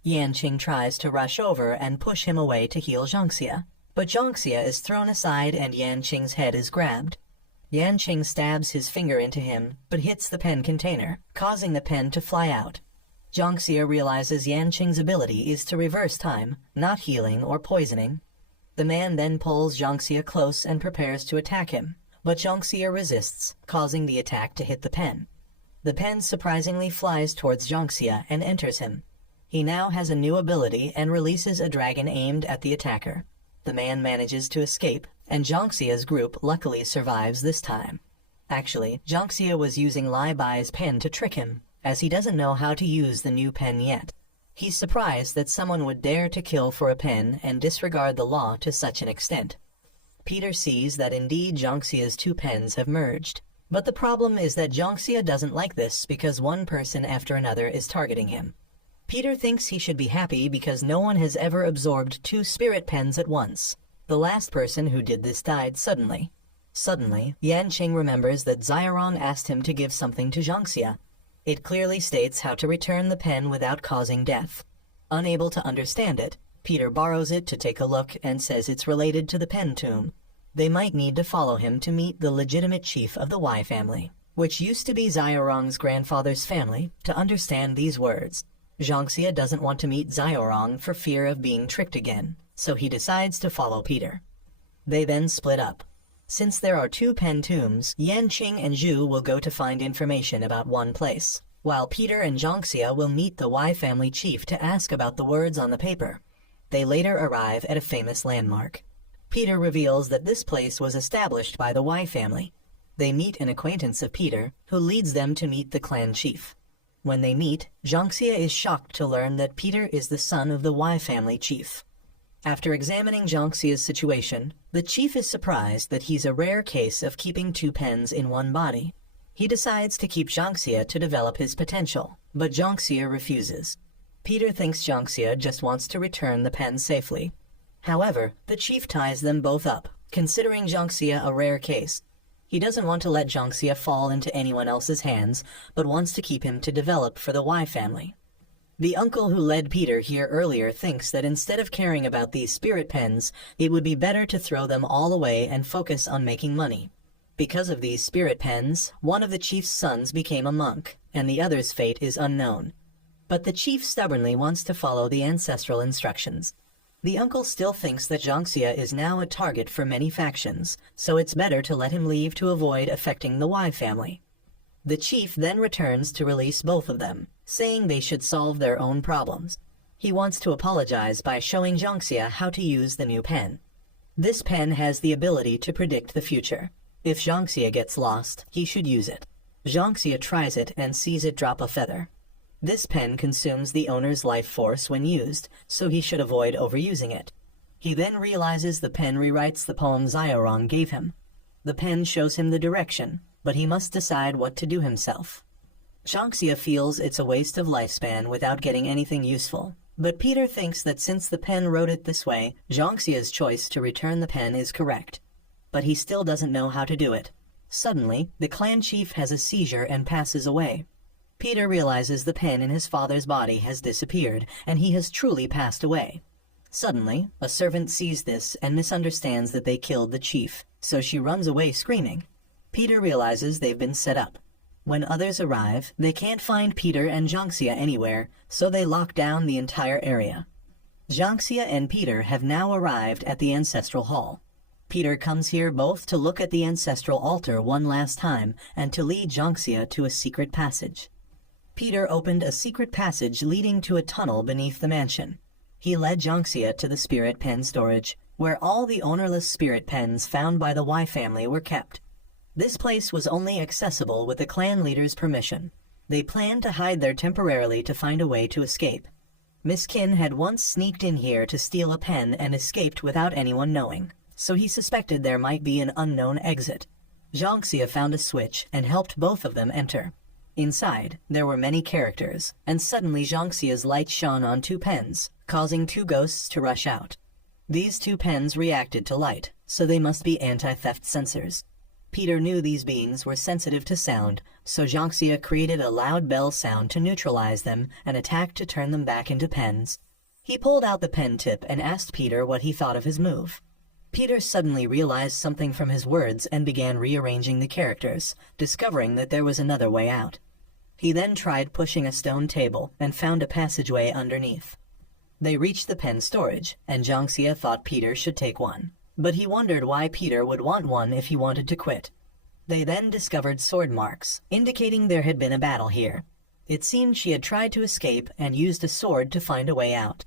Yanqing tries to rush over and push him away to heal Jiangxia, but Jiangxia is thrown aside and Yanqing's head is grabbed. Yanqing stabs his finger into him, but hits the pen container, causing the pen to fly out. Jiangxia realizes Yanqing's ability is to reverse time, not healing or poisoning. The man then pulls Jiangxia close and prepares to attack him, but Jiangxia resists, causing the attack to hit the pen. The pen surprisingly flies towards Jiangxia and enters him. He now has a new ability and releases a dragon aimed at the attacker. The man manages to escape, and Jiangxia's group luckily survives this time. Actually, Jiangxia was using Lai Bai's pen to trick him, as he doesn't know how to use the new pen yet. He's surprised that someone would dare to kill for a pen and disregard the law to such an extent. Peter sees that indeed Jiangxia's 2 pens have merged. But the problem is that Jiangxia doesn't like this because one person after another is targeting him. Peter thinks he should be happy because no one has ever absorbed 2 spirit pens at once. The last person who did this died suddenly. Suddenly, Yanqing remembers that Xiaorong asked him to give something to Jiangxia. It clearly states how to return the pen without causing death. Unable to understand it, Peter borrows it to take a look and says it's related to the pen tomb. They might need to follow him to meet the legitimate chief of the Y family, which used to be Xiaorong's grandfather's family, to understand these words. Jiangxia doesn't want to meet Xiaorong for fear of being tricked again, so he decides to follow Peter. They then split up. Since there are 2 pen tombs, Yanqing and Zhu will go to find information about one place, while Peter and Jiangxia will meet the Y family chief to ask about the words on the paper. They later arrive at a famous landmark. Peter reveals that this place was established by the Y family. They meet an acquaintance of Peter, who leads them to meet the clan chief. When they meet, Jiangxia is shocked to learn that Peter is the son of the Y family chief. After examining Jiangxia's situation, the chief is surprised that he's a rare case of keeping 2 pens in one body. He decides to keep Jiangxia to develop his potential, but Jiangxia refuses. Peter thinks Jiangxia just wants to return the pen safely. However, the chief ties them both up, considering Jiangxia a rare case. He doesn't want to let Jiangxia fall into anyone else's hands, but wants to keep him to develop for the Y family. The uncle who led Peter here earlier thinks that instead of caring about these spirit pens, it would be better to throw them all away and focus on making money. Because of these spirit pens, one of the chief's sons became a monk, and the other's fate is unknown. But the chief stubbornly wants to follow the ancestral instructions. The uncle still thinks that Jiangxia is now a target for many factions, so it's better to let him leave to avoid affecting the Y family. The chief then returns to release both of them, saying they should solve their own problems. He wants to apologize by showing Jiangxia how to use the new pen. This pen has the ability to predict the future. If Jiangxia gets lost, he should use it. Jiangxia tries it and sees it drop a feather. This pen consumes the owner's life force when used, so he should avoid overusing it. He then realizes the pen rewrites the poem Xiaorong gave him. The pen shows him the direction, but he must decide what to do himself. Jiangxia feels it's a waste of lifespan without getting anything useful, but Peter thinks that since the pen wrote it this way, Jiangxia's choice to return the pen is correct. But he still doesn't know how to do it. Suddenly, the clan chief has a seizure and passes away. Peter realizes the pen in his father's body has disappeared, and he has truly passed away. Suddenly, a servant sees this and misunderstands that they killed the chief, so she runs away screaming. Peter realizes they've been set up. When others arrive, they can't find Peter and Jiangxia anywhere, so they lock down the entire area. Jiangxia and Peter have now arrived at the ancestral hall. Peter comes here both to look at the ancestral altar one last time and to lead Jiangxia to a secret passage. Peter opened a secret passage leading to a tunnel beneath the mansion. He led Jiangxia to the spirit pen storage, where all the ownerless spirit pens found by the Y family were kept. This place was only accessible with the clan leader's permission. They planned to hide there temporarily to find a way to escape. Miss Qin had once sneaked in here to steal a pen and escaped without anyone knowing, so he suspected there might be an unknown exit. Jiangxia found a switch and helped both of them enter. Inside, there were many characters, and suddenly Jiangxia's light shone on 2 pens, causing 2 ghosts to rush out. These 2 pens reacted to light, so they must be anti-theft sensors. Peter knew these beings were sensitive to sound, so Jiangxia created a loud bell sound to neutralize them and attacked to turn them back into pens. He pulled out the pen tip and asked Peter what he thought of his move. Peter suddenly realized something from his words and began rearranging the characters, discovering that there was another way out. He then tried pushing a stone table and found a passageway underneath. They reached the pen storage, and Jiangxia thought Peter should take one, but he wondered why Peter would want one if he wanted to quit. They then discovered sword marks, indicating there had been a battle here. It seemed she had tried to escape and used a sword to find a way out.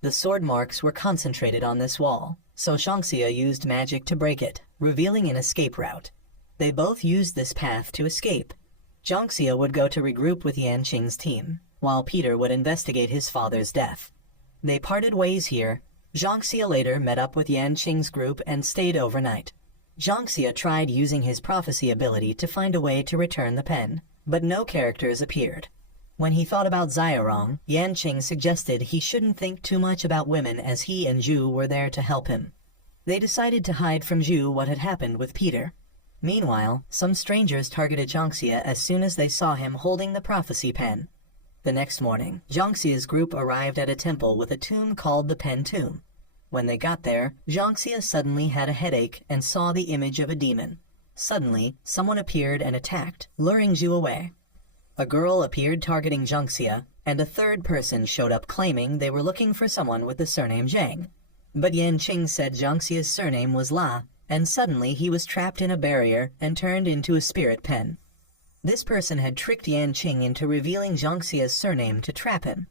The sword marks were concentrated on this wall, so Jiangxia used magic to break it, revealing an escape route. They both used this path to escape. Jiangxia would go to regroup with Yanqing's team, while Peter would investigate his father's death. They parted ways here. Jiangxia later met up with Yanqing's group and stayed overnight. Jiangxia tried using his prophecy ability to find a way to return the pen, but no characters appeared. When he thought about Xiaorong, Yanqing suggested he shouldn't think too much about women as he and Zhu were there to help him. They decided to hide from Zhu what had happened with Peter. Meanwhile, some strangers targeted Jiangxia as soon as they saw him holding the prophecy pen. The next morning, Jiangxia's group arrived at a temple with a tomb called the Pen Tomb. When they got there, Jiangxia suddenly had a headache and saw the image of a demon. Suddenly, someone appeared and attacked, luring Zhu away. A girl appeared targeting Jiangxia, and a third person showed up claiming they were looking for someone with the surname Zhang. But Yanqing said Jiangxia's surname was La, and suddenly he was trapped in a barrier and turned into a spirit pen. This person had tricked Yanqing into revealing Jiangxia's surname to trap him.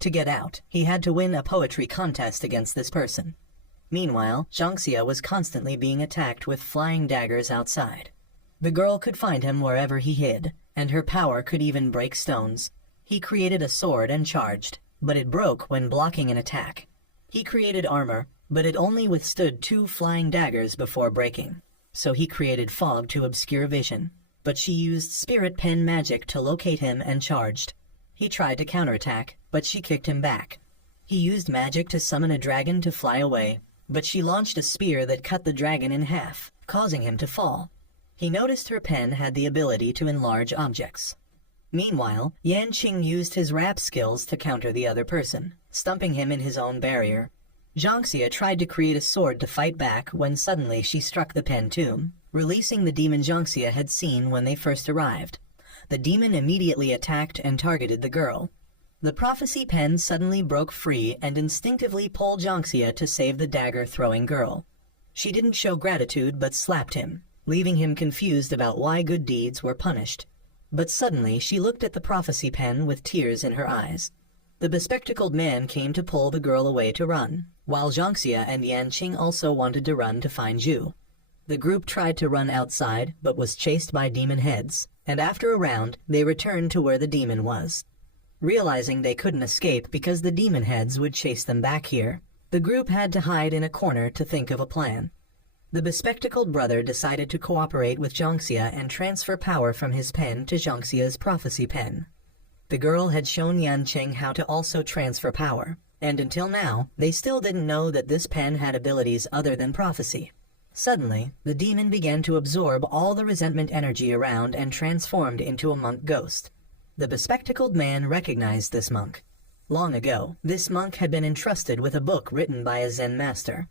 To get out, he had to win a poetry contest against this person. Meanwhile, Jiangxia was constantly being attacked with flying daggers outside. The girl could find him wherever he hid, and her power could even break stones. He created a sword and charged, but it broke when blocking an attack. He created armor, but it only withstood 2 flying daggers before breaking. So he created fog to obscure vision, but she used spirit pen magic to locate him and charged. He tried to counterattack, but she kicked him back. He used magic to summon a dragon to fly away, but she launched a spear that cut the dragon in half, causing him to fall. He noticed her pen had the ability to enlarge objects. Meanwhile, Yanqing used his rap skills to counter the other person, stumping him in his own barrier. Jiangxia tried to create a sword to fight back when suddenly she struck the Pen Tomb, releasing the demon Jiangxia had seen when they first arrived. The demon immediately attacked and targeted the girl. The prophecy pen suddenly broke free and instinctively pulled Jiangxia to save the dagger-throwing girl. She didn't show gratitude but slapped him, leaving him confused about why good deeds were punished. But suddenly she looked at the prophecy pen with tears in her eyes. The bespectacled man came to pull the girl away to run, while Jiangxia and Yanqing also wanted to run to find Zhu. The group tried to run outside but was chased by demon heads, and after a round, they returned to where the demon was. Realizing they couldn't escape because the demon heads would chase them back here, the group had to hide in a corner to think of a plan. The bespectacled brother decided to cooperate with Jiangxia and transfer power from his pen to Jiangxia's prophecy pen. The girl had shown Yanqing how to also transfer power, and until now, they still didn't know that this pen had abilities other than prophecy. Suddenly, the demon began to absorb all the resentment energy around and transformed into a monk ghost. The bespectacled man recognized this monk. Long ago, this monk had been entrusted with a book written by a Zen master.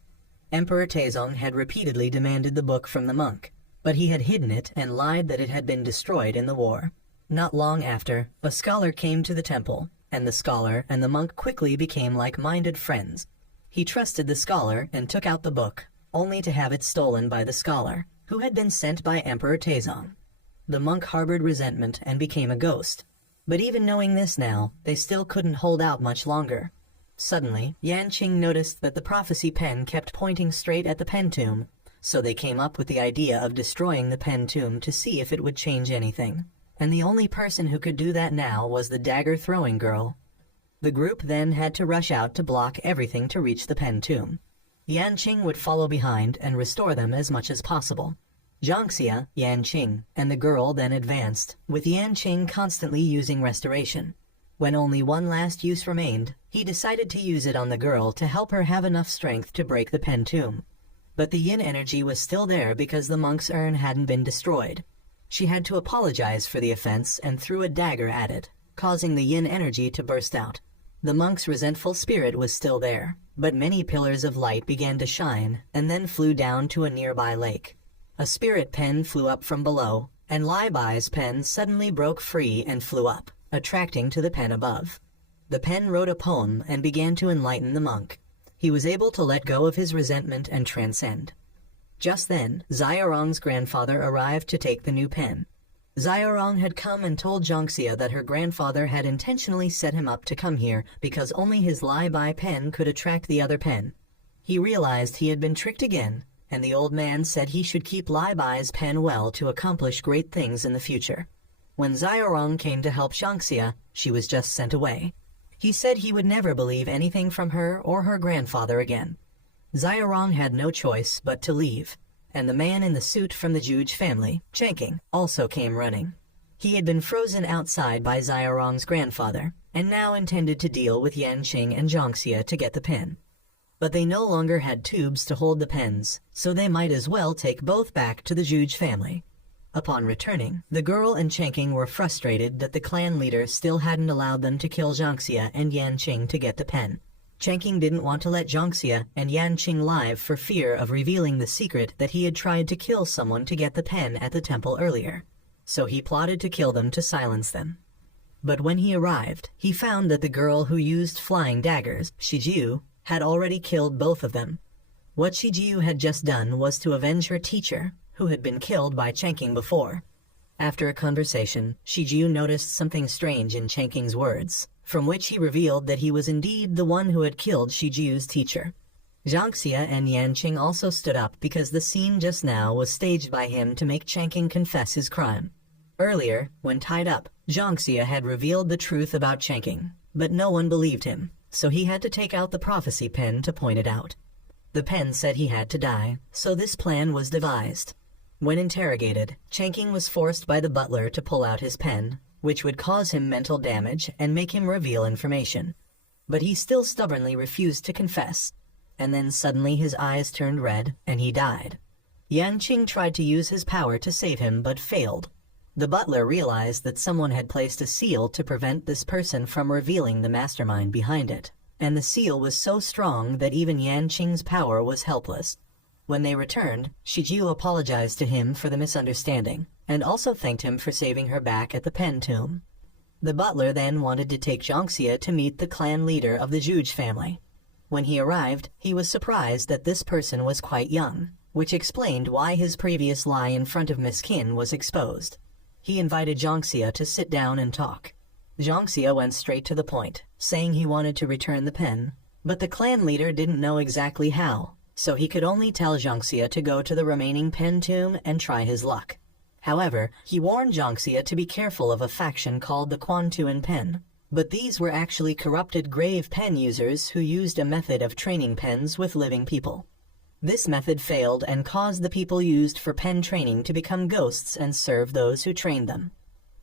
Emperor Taizong had repeatedly demanded the book from the monk, but he had hidden it and lied that it had been destroyed in the war. Not long after, a scholar came to the temple, and the scholar and the monk quickly became like-minded friends. He trusted the scholar and took out the book, only to have it stolen by the scholar, who had been sent by Emperor Taizong. The monk harbored resentment and became a ghost. But even knowing this now, they still couldn't hold out much longer. Suddenly, Yanqing noticed that the prophecy pen kept pointing straight at the Pen Tomb, so they came up with the idea of destroying the Pen Tomb to see if it would change anything. And the only person who could do that now was the dagger-throwing girl. The group then had to rush out to block everything to reach the Pen Tomb. Yanqing would follow behind and restore them as much as possible. Jiangxia, Yanqing, and the girl then advanced, with Yanqing constantly using restoration. When only one last use remained, he decided to use it on the girl to help her have enough strength to break the Pen Tomb. But the yin energy was still there because the monk's urn hadn't been destroyed. She had to apologize for the offense and threw a dagger at it, causing the yin energy to burst out. The monk's resentful spirit was still there, but many pillars of light began to shine and then flew down to a nearby lake. A spirit pen flew up from below, and Lai Bai's pen suddenly broke free and flew up, attracting to the pen above. The pen wrote a poem and began to enlighten the monk. He was able to let go of his resentment and transcend. Just then, Xiaorong's grandfather arrived to take the new pen. Xiaorong had come and told Jiangxia that her grandfather had intentionally set him up to come here because only his Lai Bai pen could attract the other pen. He realized he had been tricked again, and the old man said he should keep Lai Bai's pen well to accomplish great things in the future. When Xiaorong came to help Jiangxia, she was just sent away. He said he would never believe anything from her or her grandfather again. Xiaorong had no choice but to leave, and the man in the suit from the Juge family, Changqing, also came running. He had been frozen outside by Xiaorong's grandfather, and now intended to deal with Yanqing and Jiangxia to get the pen. But they no longer had tubes to hold the pens, so they might as well take both back to the Zhuge family. Upon returning, the girl and Changqing were frustrated that the clan leader still hadn't allowed them to kill Jiangxia and Yanqing to get the pen. Changqing didn't want to let Jiangxia and Yanqing live for fear of revealing the secret that he had tried to kill someone to get the pen at the temple earlier. So he plotted to kill them to silence them. But when he arrived, he found that the girl who used flying daggers, Shijiu, had already killed both of them. What Shijiu had just done was to avenge her teacher, who had been killed by Changqing before. After a conversation, Shijiu noticed something strange in Changqing's words, from which he revealed that he was indeed the one who had killed Shijiu's teacher. Jiangxia and Yanqing also stood up because the scene just now was staged by him to make Changqing confess his crime. Earlier, when tied up, Jiangxia had revealed the truth about Changqing, but no one believed him, so he had to take out the prophecy pen to point it out. The pen said he had to die, so this plan was devised. When interrogated, Changqing was forced by the butler to pull out his pen, which would cause him mental damage and make him reveal information. But he still stubbornly refused to confess, and then suddenly his eyes turned red, and he died. Yanqing tried to use his power to save him, but failed. The butler realized that someone had placed a seal to prevent this person from revealing the mastermind behind it, and the seal was so strong that even Yanqing's power was helpless. When they returned, Shijiu apologized to him for the misunderstanding, and also thanked him for saving her back at the pen tomb. The butler then wanted to take Jiangxia to meet the clan leader of the Zhuge family. When he arrived, he was surprised that this person was quite young, which explained why his previous lie in front of Miss Qin was exposed. He invited Jiangxia to sit down and talk. Jiangxia went straight to the point, saying he wanted to return the pen, but the clan leader didn't know exactly how, so he could only tell Jiangxia to go to the remaining pen tomb and try his luck. However, he warned Jiangxia to be careful of a faction called the Quantuan Pen, but these were actually corrupted grave pen users who used a method of training pens with living people. This method failed and caused the people used for pen training to become ghosts and serve those who trained them.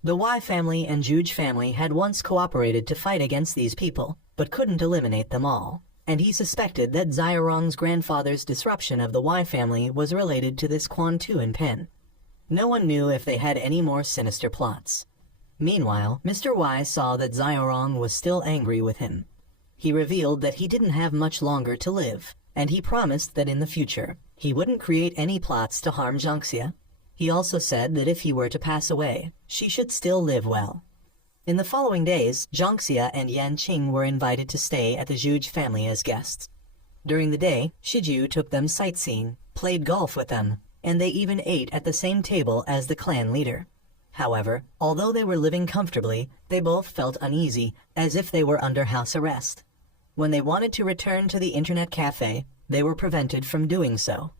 The Wei family and Zhuge family had once cooperated to fight against these people, but couldn't eliminate them all, and he suspected that Xiaorong's grandfather's disruption of the Wei family was related to this Quantuan pen. No one knew if they had any more sinister plots. Meanwhile, Mr. Wei saw that Xiaorong was still angry with him. He revealed that he didn't have much longer to live, and he promised that in the future, he wouldn't create any plots to harm Jiangxia. He also said that if he were to pass away, she should still live well. In the following days, Jiangxia and Yanqing were invited to stay at the Zhuge family as guests. During the day, Shijiu took them sightseeing, played golf with them, and they even ate at the same table as the clan leader. However, although they were living comfortably, they both felt uneasy, as if they were under house arrest. When they wanted to return to the internet cafe, they were prevented from doing so.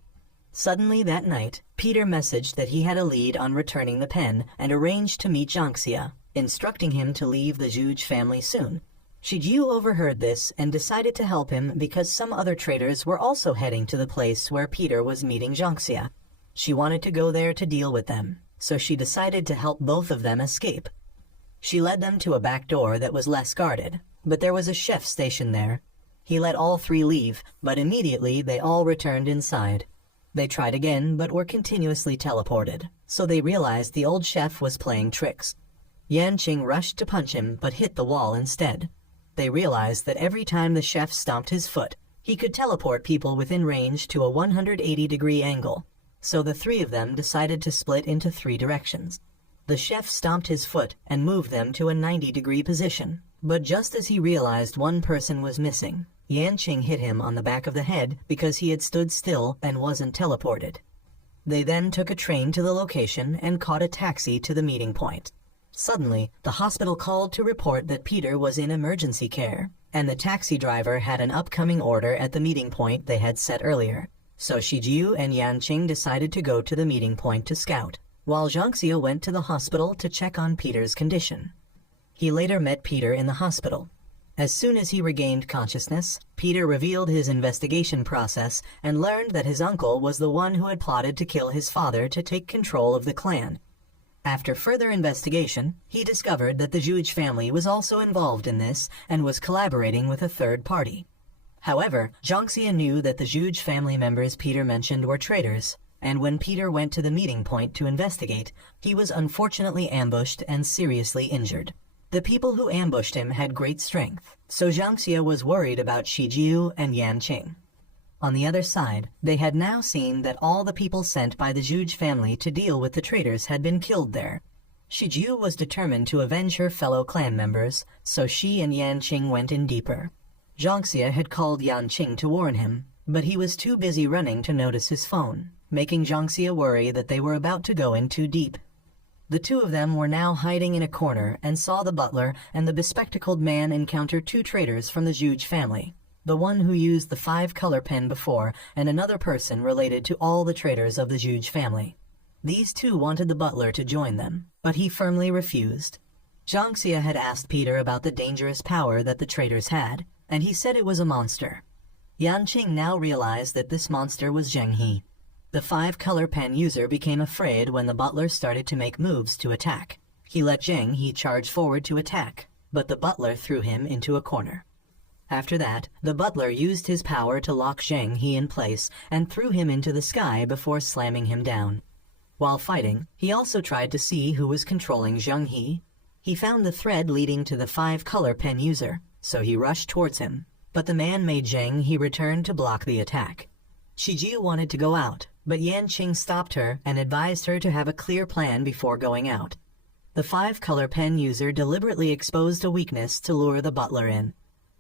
Suddenly that night, Peter messaged that he had a lead on returning the pen and arranged to meet Jiangxia, instructing him to leave the Zhuge family soon. Shijiu overheard this and decided to help him because some other traders were also heading to the place where Peter was meeting Jiangxia. She wanted to go there to deal with them, so she decided to help both of them escape. She led them to a back door that was less guarded, but there was a chef stationed there. He let all three leave, but immediately they all returned inside. They tried again, but were continuously teleported, so they realized the old chef was playing tricks. Yanqing rushed to punch him, but hit the wall instead. They realized that every time the chef stomped his foot, he could teleport people within range to a 180-degree angle, so the three of them decided to split into 3 directions. The chef stomped his foot and moved them to a 90-degree position, but just as he realized one person was missing, Yanqing hit him on the back of the head because he had stood still and wasn't teleported. They then took a train to the location and caught a taxi to the meeting point. Suddenly, the hospital called to report that Peter was in emergency care, and the taxi driver had an upcoming order at the meeting point they had set earlier. So Shijiu and Yanqing decided to go to the meeting point to scout, while Jiangxia went to the hospital to check on Peter's condition. He later met Peter in the hospital. As soon as he regained consciousness, Peter revealed his investigation process and learned that his uncle was the one who had plotted to kill his father to take control of the clan. After further investigation, he discovered that the Zhuge family was also involved in this and was collaborating with a third party. However, Jiangxia knew that the Zhuge family members Peter mentioned were traitors, and when Peter went to the meeting point to investigate, he was unfortunately ambushed and seriously injured. The people who ambushed him had great strength, so Jiangxia was worried about Shijiu and Yanqing. On the other side, they had now seen that all the people sent by the Zhuge family to deal with the traitors had been killed there. Shijiu was determined to avenge her fellow clan members, so she and Yanqing went in deeper. Jiangxia had called Yanqing to warn him, but he was too busy running to notice his phone, making Jiangxia worry that they were about to go in too deep. The two of them were now hiding in a corner and saw the butler and the bespectacled man encounter two traitors from the Zhuge family, the one who used the 5-color pen before and another person related to all the traitors of the Zhuge family. These two wanted the butler to join them, but he firmly refused. Jiangxia had asked Peter about the dangerous power that the traitors had, and he said it was a monster. Yanqing now realized that this monster was Zheng He. The 5-color pen user became afraid when the butler started to make moves to attack. He let Zheng He charge forward to attack, but the butler threw him into a corner. After that, the butler used his power to lock Zheng He in place and threw him into the sky before slamming him down. While fighting, he also tried to see who was controlling Zheng He. He found the thread leading to the 5-color pen user, so he rushed towards him, but the man made Zheng He return to block the attack. Shijiu wanted to go out, but Yanqing stopped her and advised her to have a clear plan before going out. The 5-color pen user deliberately exposed a weakness to lure the butler in.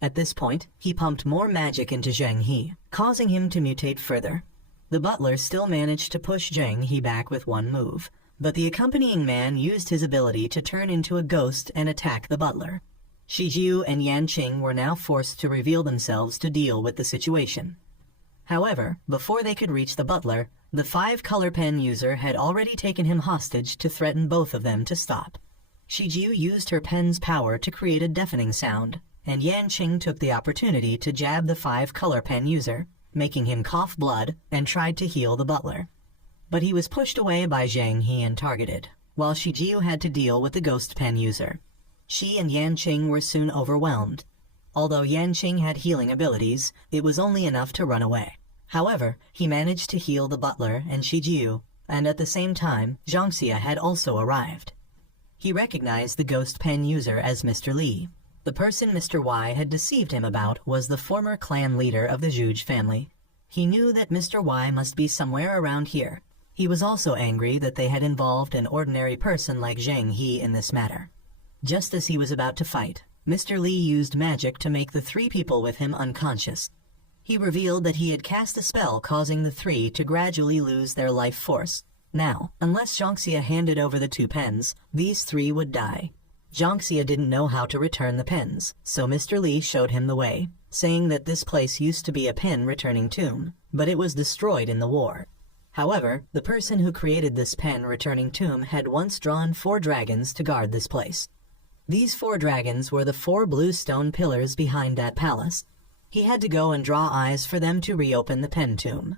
At this point, he pumped more magic into Zheng He, causing him to mutate further. The butler still managed to push Zheng He back with one move, but the accompanying man used his ability to turn into a ghost and attack the butler. Shijiu and Yanqing were now forced to reveal themselves to deal with the situation. However, before they could reach the butler, the 5-color pen user had already taken him hostage to threaten both of them to stop. Shijiu used her pen's power to create a deafening sound, and Yanqing took the opportunity to jab the 5-color pen user, making him cough blood, and tried to heal the butler. But he was pushed away by Zheng He and targeted, while Shijiu had to deal with the ghost pen user. She and Yanqing were soon overwhelmed. Although Yanqing had healing abilities, it was only enough to run away. However, he managed to heal the butler and Shijiu, and at the same time, Jiangxia had also arrived. He recognized the ghost pen user as Mr. Li. The person Mr. Y had deceived him about was the former clan leader of the Zhuge family. He knew that Mr. Y must be somewhere around here. He was also angry that they had involved an ordinary person like Zheng He in this matter. Just as he was about to fight, Mr. Li used magic to make the 3 people with him unconscious. He revealed that he had cast a spell causing the 3 to gradually lose their life force. Now, unless Jiangxia handed over the 2 pens, these 3 would die. Jiangxia didn't know how to return the pens, so Mr. Li showed him the way, saying that this place used to be a pen-returning tomb, but it was destroyed in the war. However, the person who created this pen-returning tomb had once drawn 4 dragons to guard this place. These 4 dragons were the 4 blue stone pillars behind that palace. He had to go and draw eyes for them to reopen the pen tomb.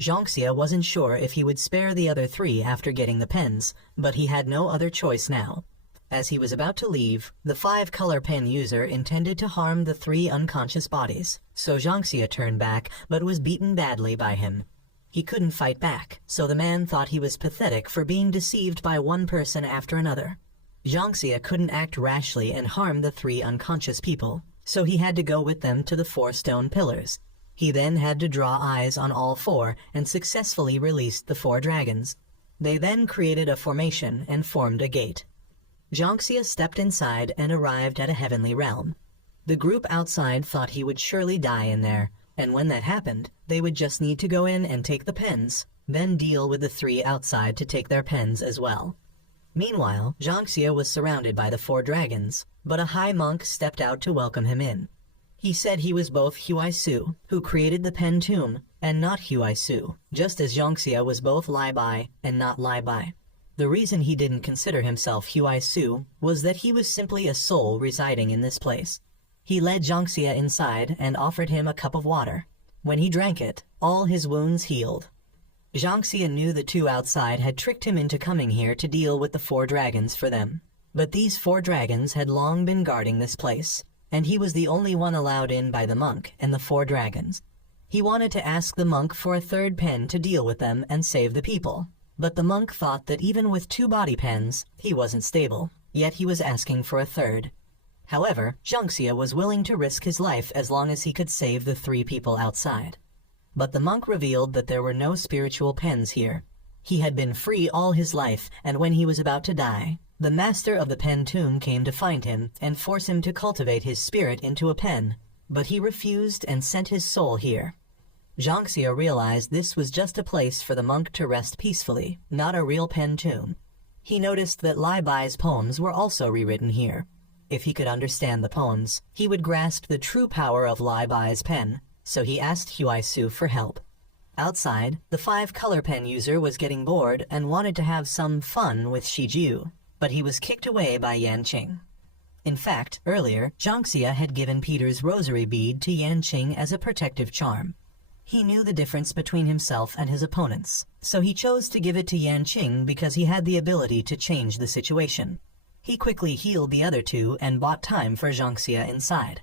Jiangxia wasn't sure if he would spare the other 3 after getting the pens, but he had no other choice now. As he was about to leave, the 5-color pen user intended to harm the 3 unconscious bodies, so Jiangxia turned back but was beaten badly by him. He couldn't fight back, so the man thought he was pathetic for being deceived by one person after another. Jiangxia couldn't act rashly and harm the 3 unconscious people, so he had to go with them to the 4 stone pillars. He then had to draw eyes on all 4 and successfully released the 4 dragons. They then created a formation and formed a gate. Jiangxia stepped inside and arrived at a heavenly realm. The group outside thought he would surely die in there, and when that happened, they would just need to go in and take the pens, then deal with the 3 outside to take their pens as well. Meanwhile, Jiangxia was surrounded by the 4 dragons, but a high monk stepped out to welcome him in. He said he was both Huai Su, who created the pen tomb, and not Huai Su, just as Jiangxia was both Lai Bai and not Lai Bai. The reason he didn't consider himself Huai Su was that he was simply a soul residing in this place. He led Jiangxia inside and offered him a cup of water. When he drank it, all his wounds healed. Zhang Xia knew the two outside had tricked him into coming here to deal with the 4 dragons for them. But these 4 dragons had long been guarding this place, and he was the only one allowed in by the monk and the 4 dragons. He wanted to ask the monk for a 3rd pen to deal with them and save the people. But the monk thought that even with 2 body pens, he wasn't stable, yet he was asking for a 3rd. However, Zhang Xia was willing to risk his life as long as he could save the 3 people outside. But the monk revealed that there were no spiritual pens here. He had been free all his life, and when he was about to die, the master of the pen tomb came to find him and force him to cultivate his spirit into a pen. But he refused and sent his soul here. Zhang Xia realized this was just a place for the monk to rest peacefully, not a real pen tomb. He noticed that Lai Bai's poems were also rewritten here. If he could understand the poems, he would grasp the true power of Lai Bai's pen, so he asked Huai Su for help. Outside, the 5-color pen user was getting bored and wanted to have some fun with Shi Jiu, but he was kicked away by Yan Qing. In fact, earlier, Zhang Xia had given Peter's rosary bead to Yan Qing as a protective charm. He knew the difference between himself and his opponents, so he chose to give it to Yan Qing because he had the ability to change the situation. He quickly healed the other 2 and bought time for Zhang Xia inside.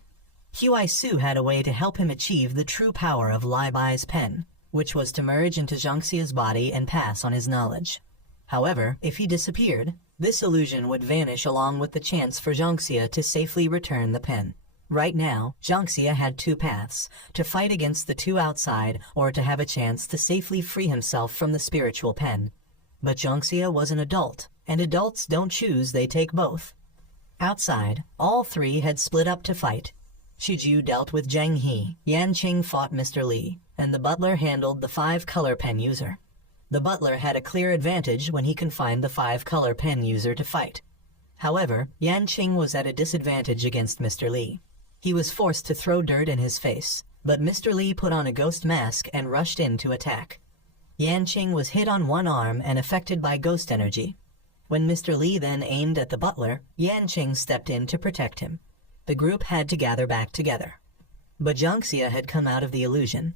Huai Su had a way to help him achieve the true power of Lai Bai's pen, which was to merge into Zhang Xia's body and pass on his knowledge. However, if he disappeared, this illusion would vanish along with the chance for Zhang Xia to safely return the pen. Right now, Zhang Xia had 2 paths, to fight against the 2 outside or to have a chance to safely free himself from the spiritual pen. But Zhang Xia was an adult, and adults don't choose, they take both. Outside, all 3 had split up to fight. Shi Jiu dealt with Zheng He, Yan Qing fought Mr. Li, and the butler handled the 5-color pen user. The butler had a clear advantage when he confined the 5-color pen user to fight. However, Yan Qing was at a disadvantage against Mr. Li. He was forced to throw dirt in his face, but Mr. Li put on a ghost mask and rushed in to attack. Yan Qing was hit on one arm and affected by ghost energy. When Mr. Li then aimed at the butler, Yan Qing stepped in to protect him. The group had to gather back together. But Zhang Xia had come out of the illusion.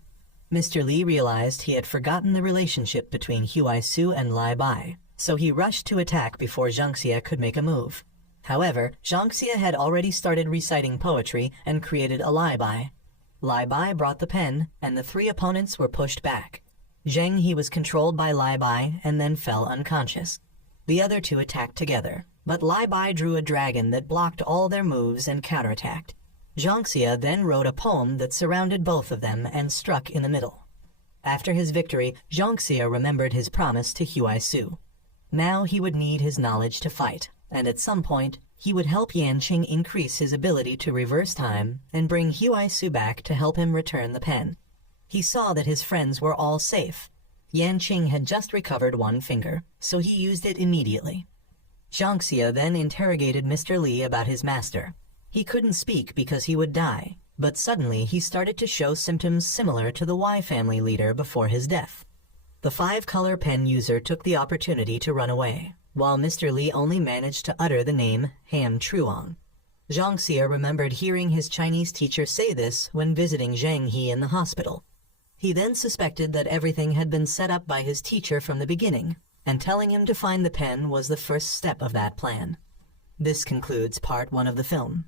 Mr. Li realized he had forgotten the relationship between Huai Su and Lai Bai, so he rushed to attack before Zhang Xia could make a move. However, Zhang Xia had already started reciting poetry and created a Lai Bai. Lai Bai brought the pen, and the 3 opponents were pushed back. Zheng He was controlled by Lai Bai and then fell unconscious. The other 2 attacked together, but Lai Bai drew a dragon that blocked all their moves and counterattacked. Zhang Xia then wrote a poem that surrounded both of them and struck in the middle. After his victory, Zhang Xia remembered his promise to Huai Su. Now he would need his knowledge to fight, and at some point, he would help Yan Qing increase his ability to reverse time and bring Huai Su back to help him return the pen. He saw that his friends were all safe. Yan Qing had just recovered 1 finger, so he used it immediately. Zhang Xia then interrogated Mr. Li about his master. He couldn't speak because he would die, but suddenly he started to show symptoms similar to the Wei family leader before his death. The 5-color pen user took the opportunity to run away, while Mr. Li only managed to utter the name Ham Truong. Zhang Xia remembered hearing his Chinese teacher say this when visiting Zheng He in the hospital. He then suspected that everything had been set up by his teacher from the beginning, and telling him to find the pen was the first step of that plan. This concludes part 1 of the film.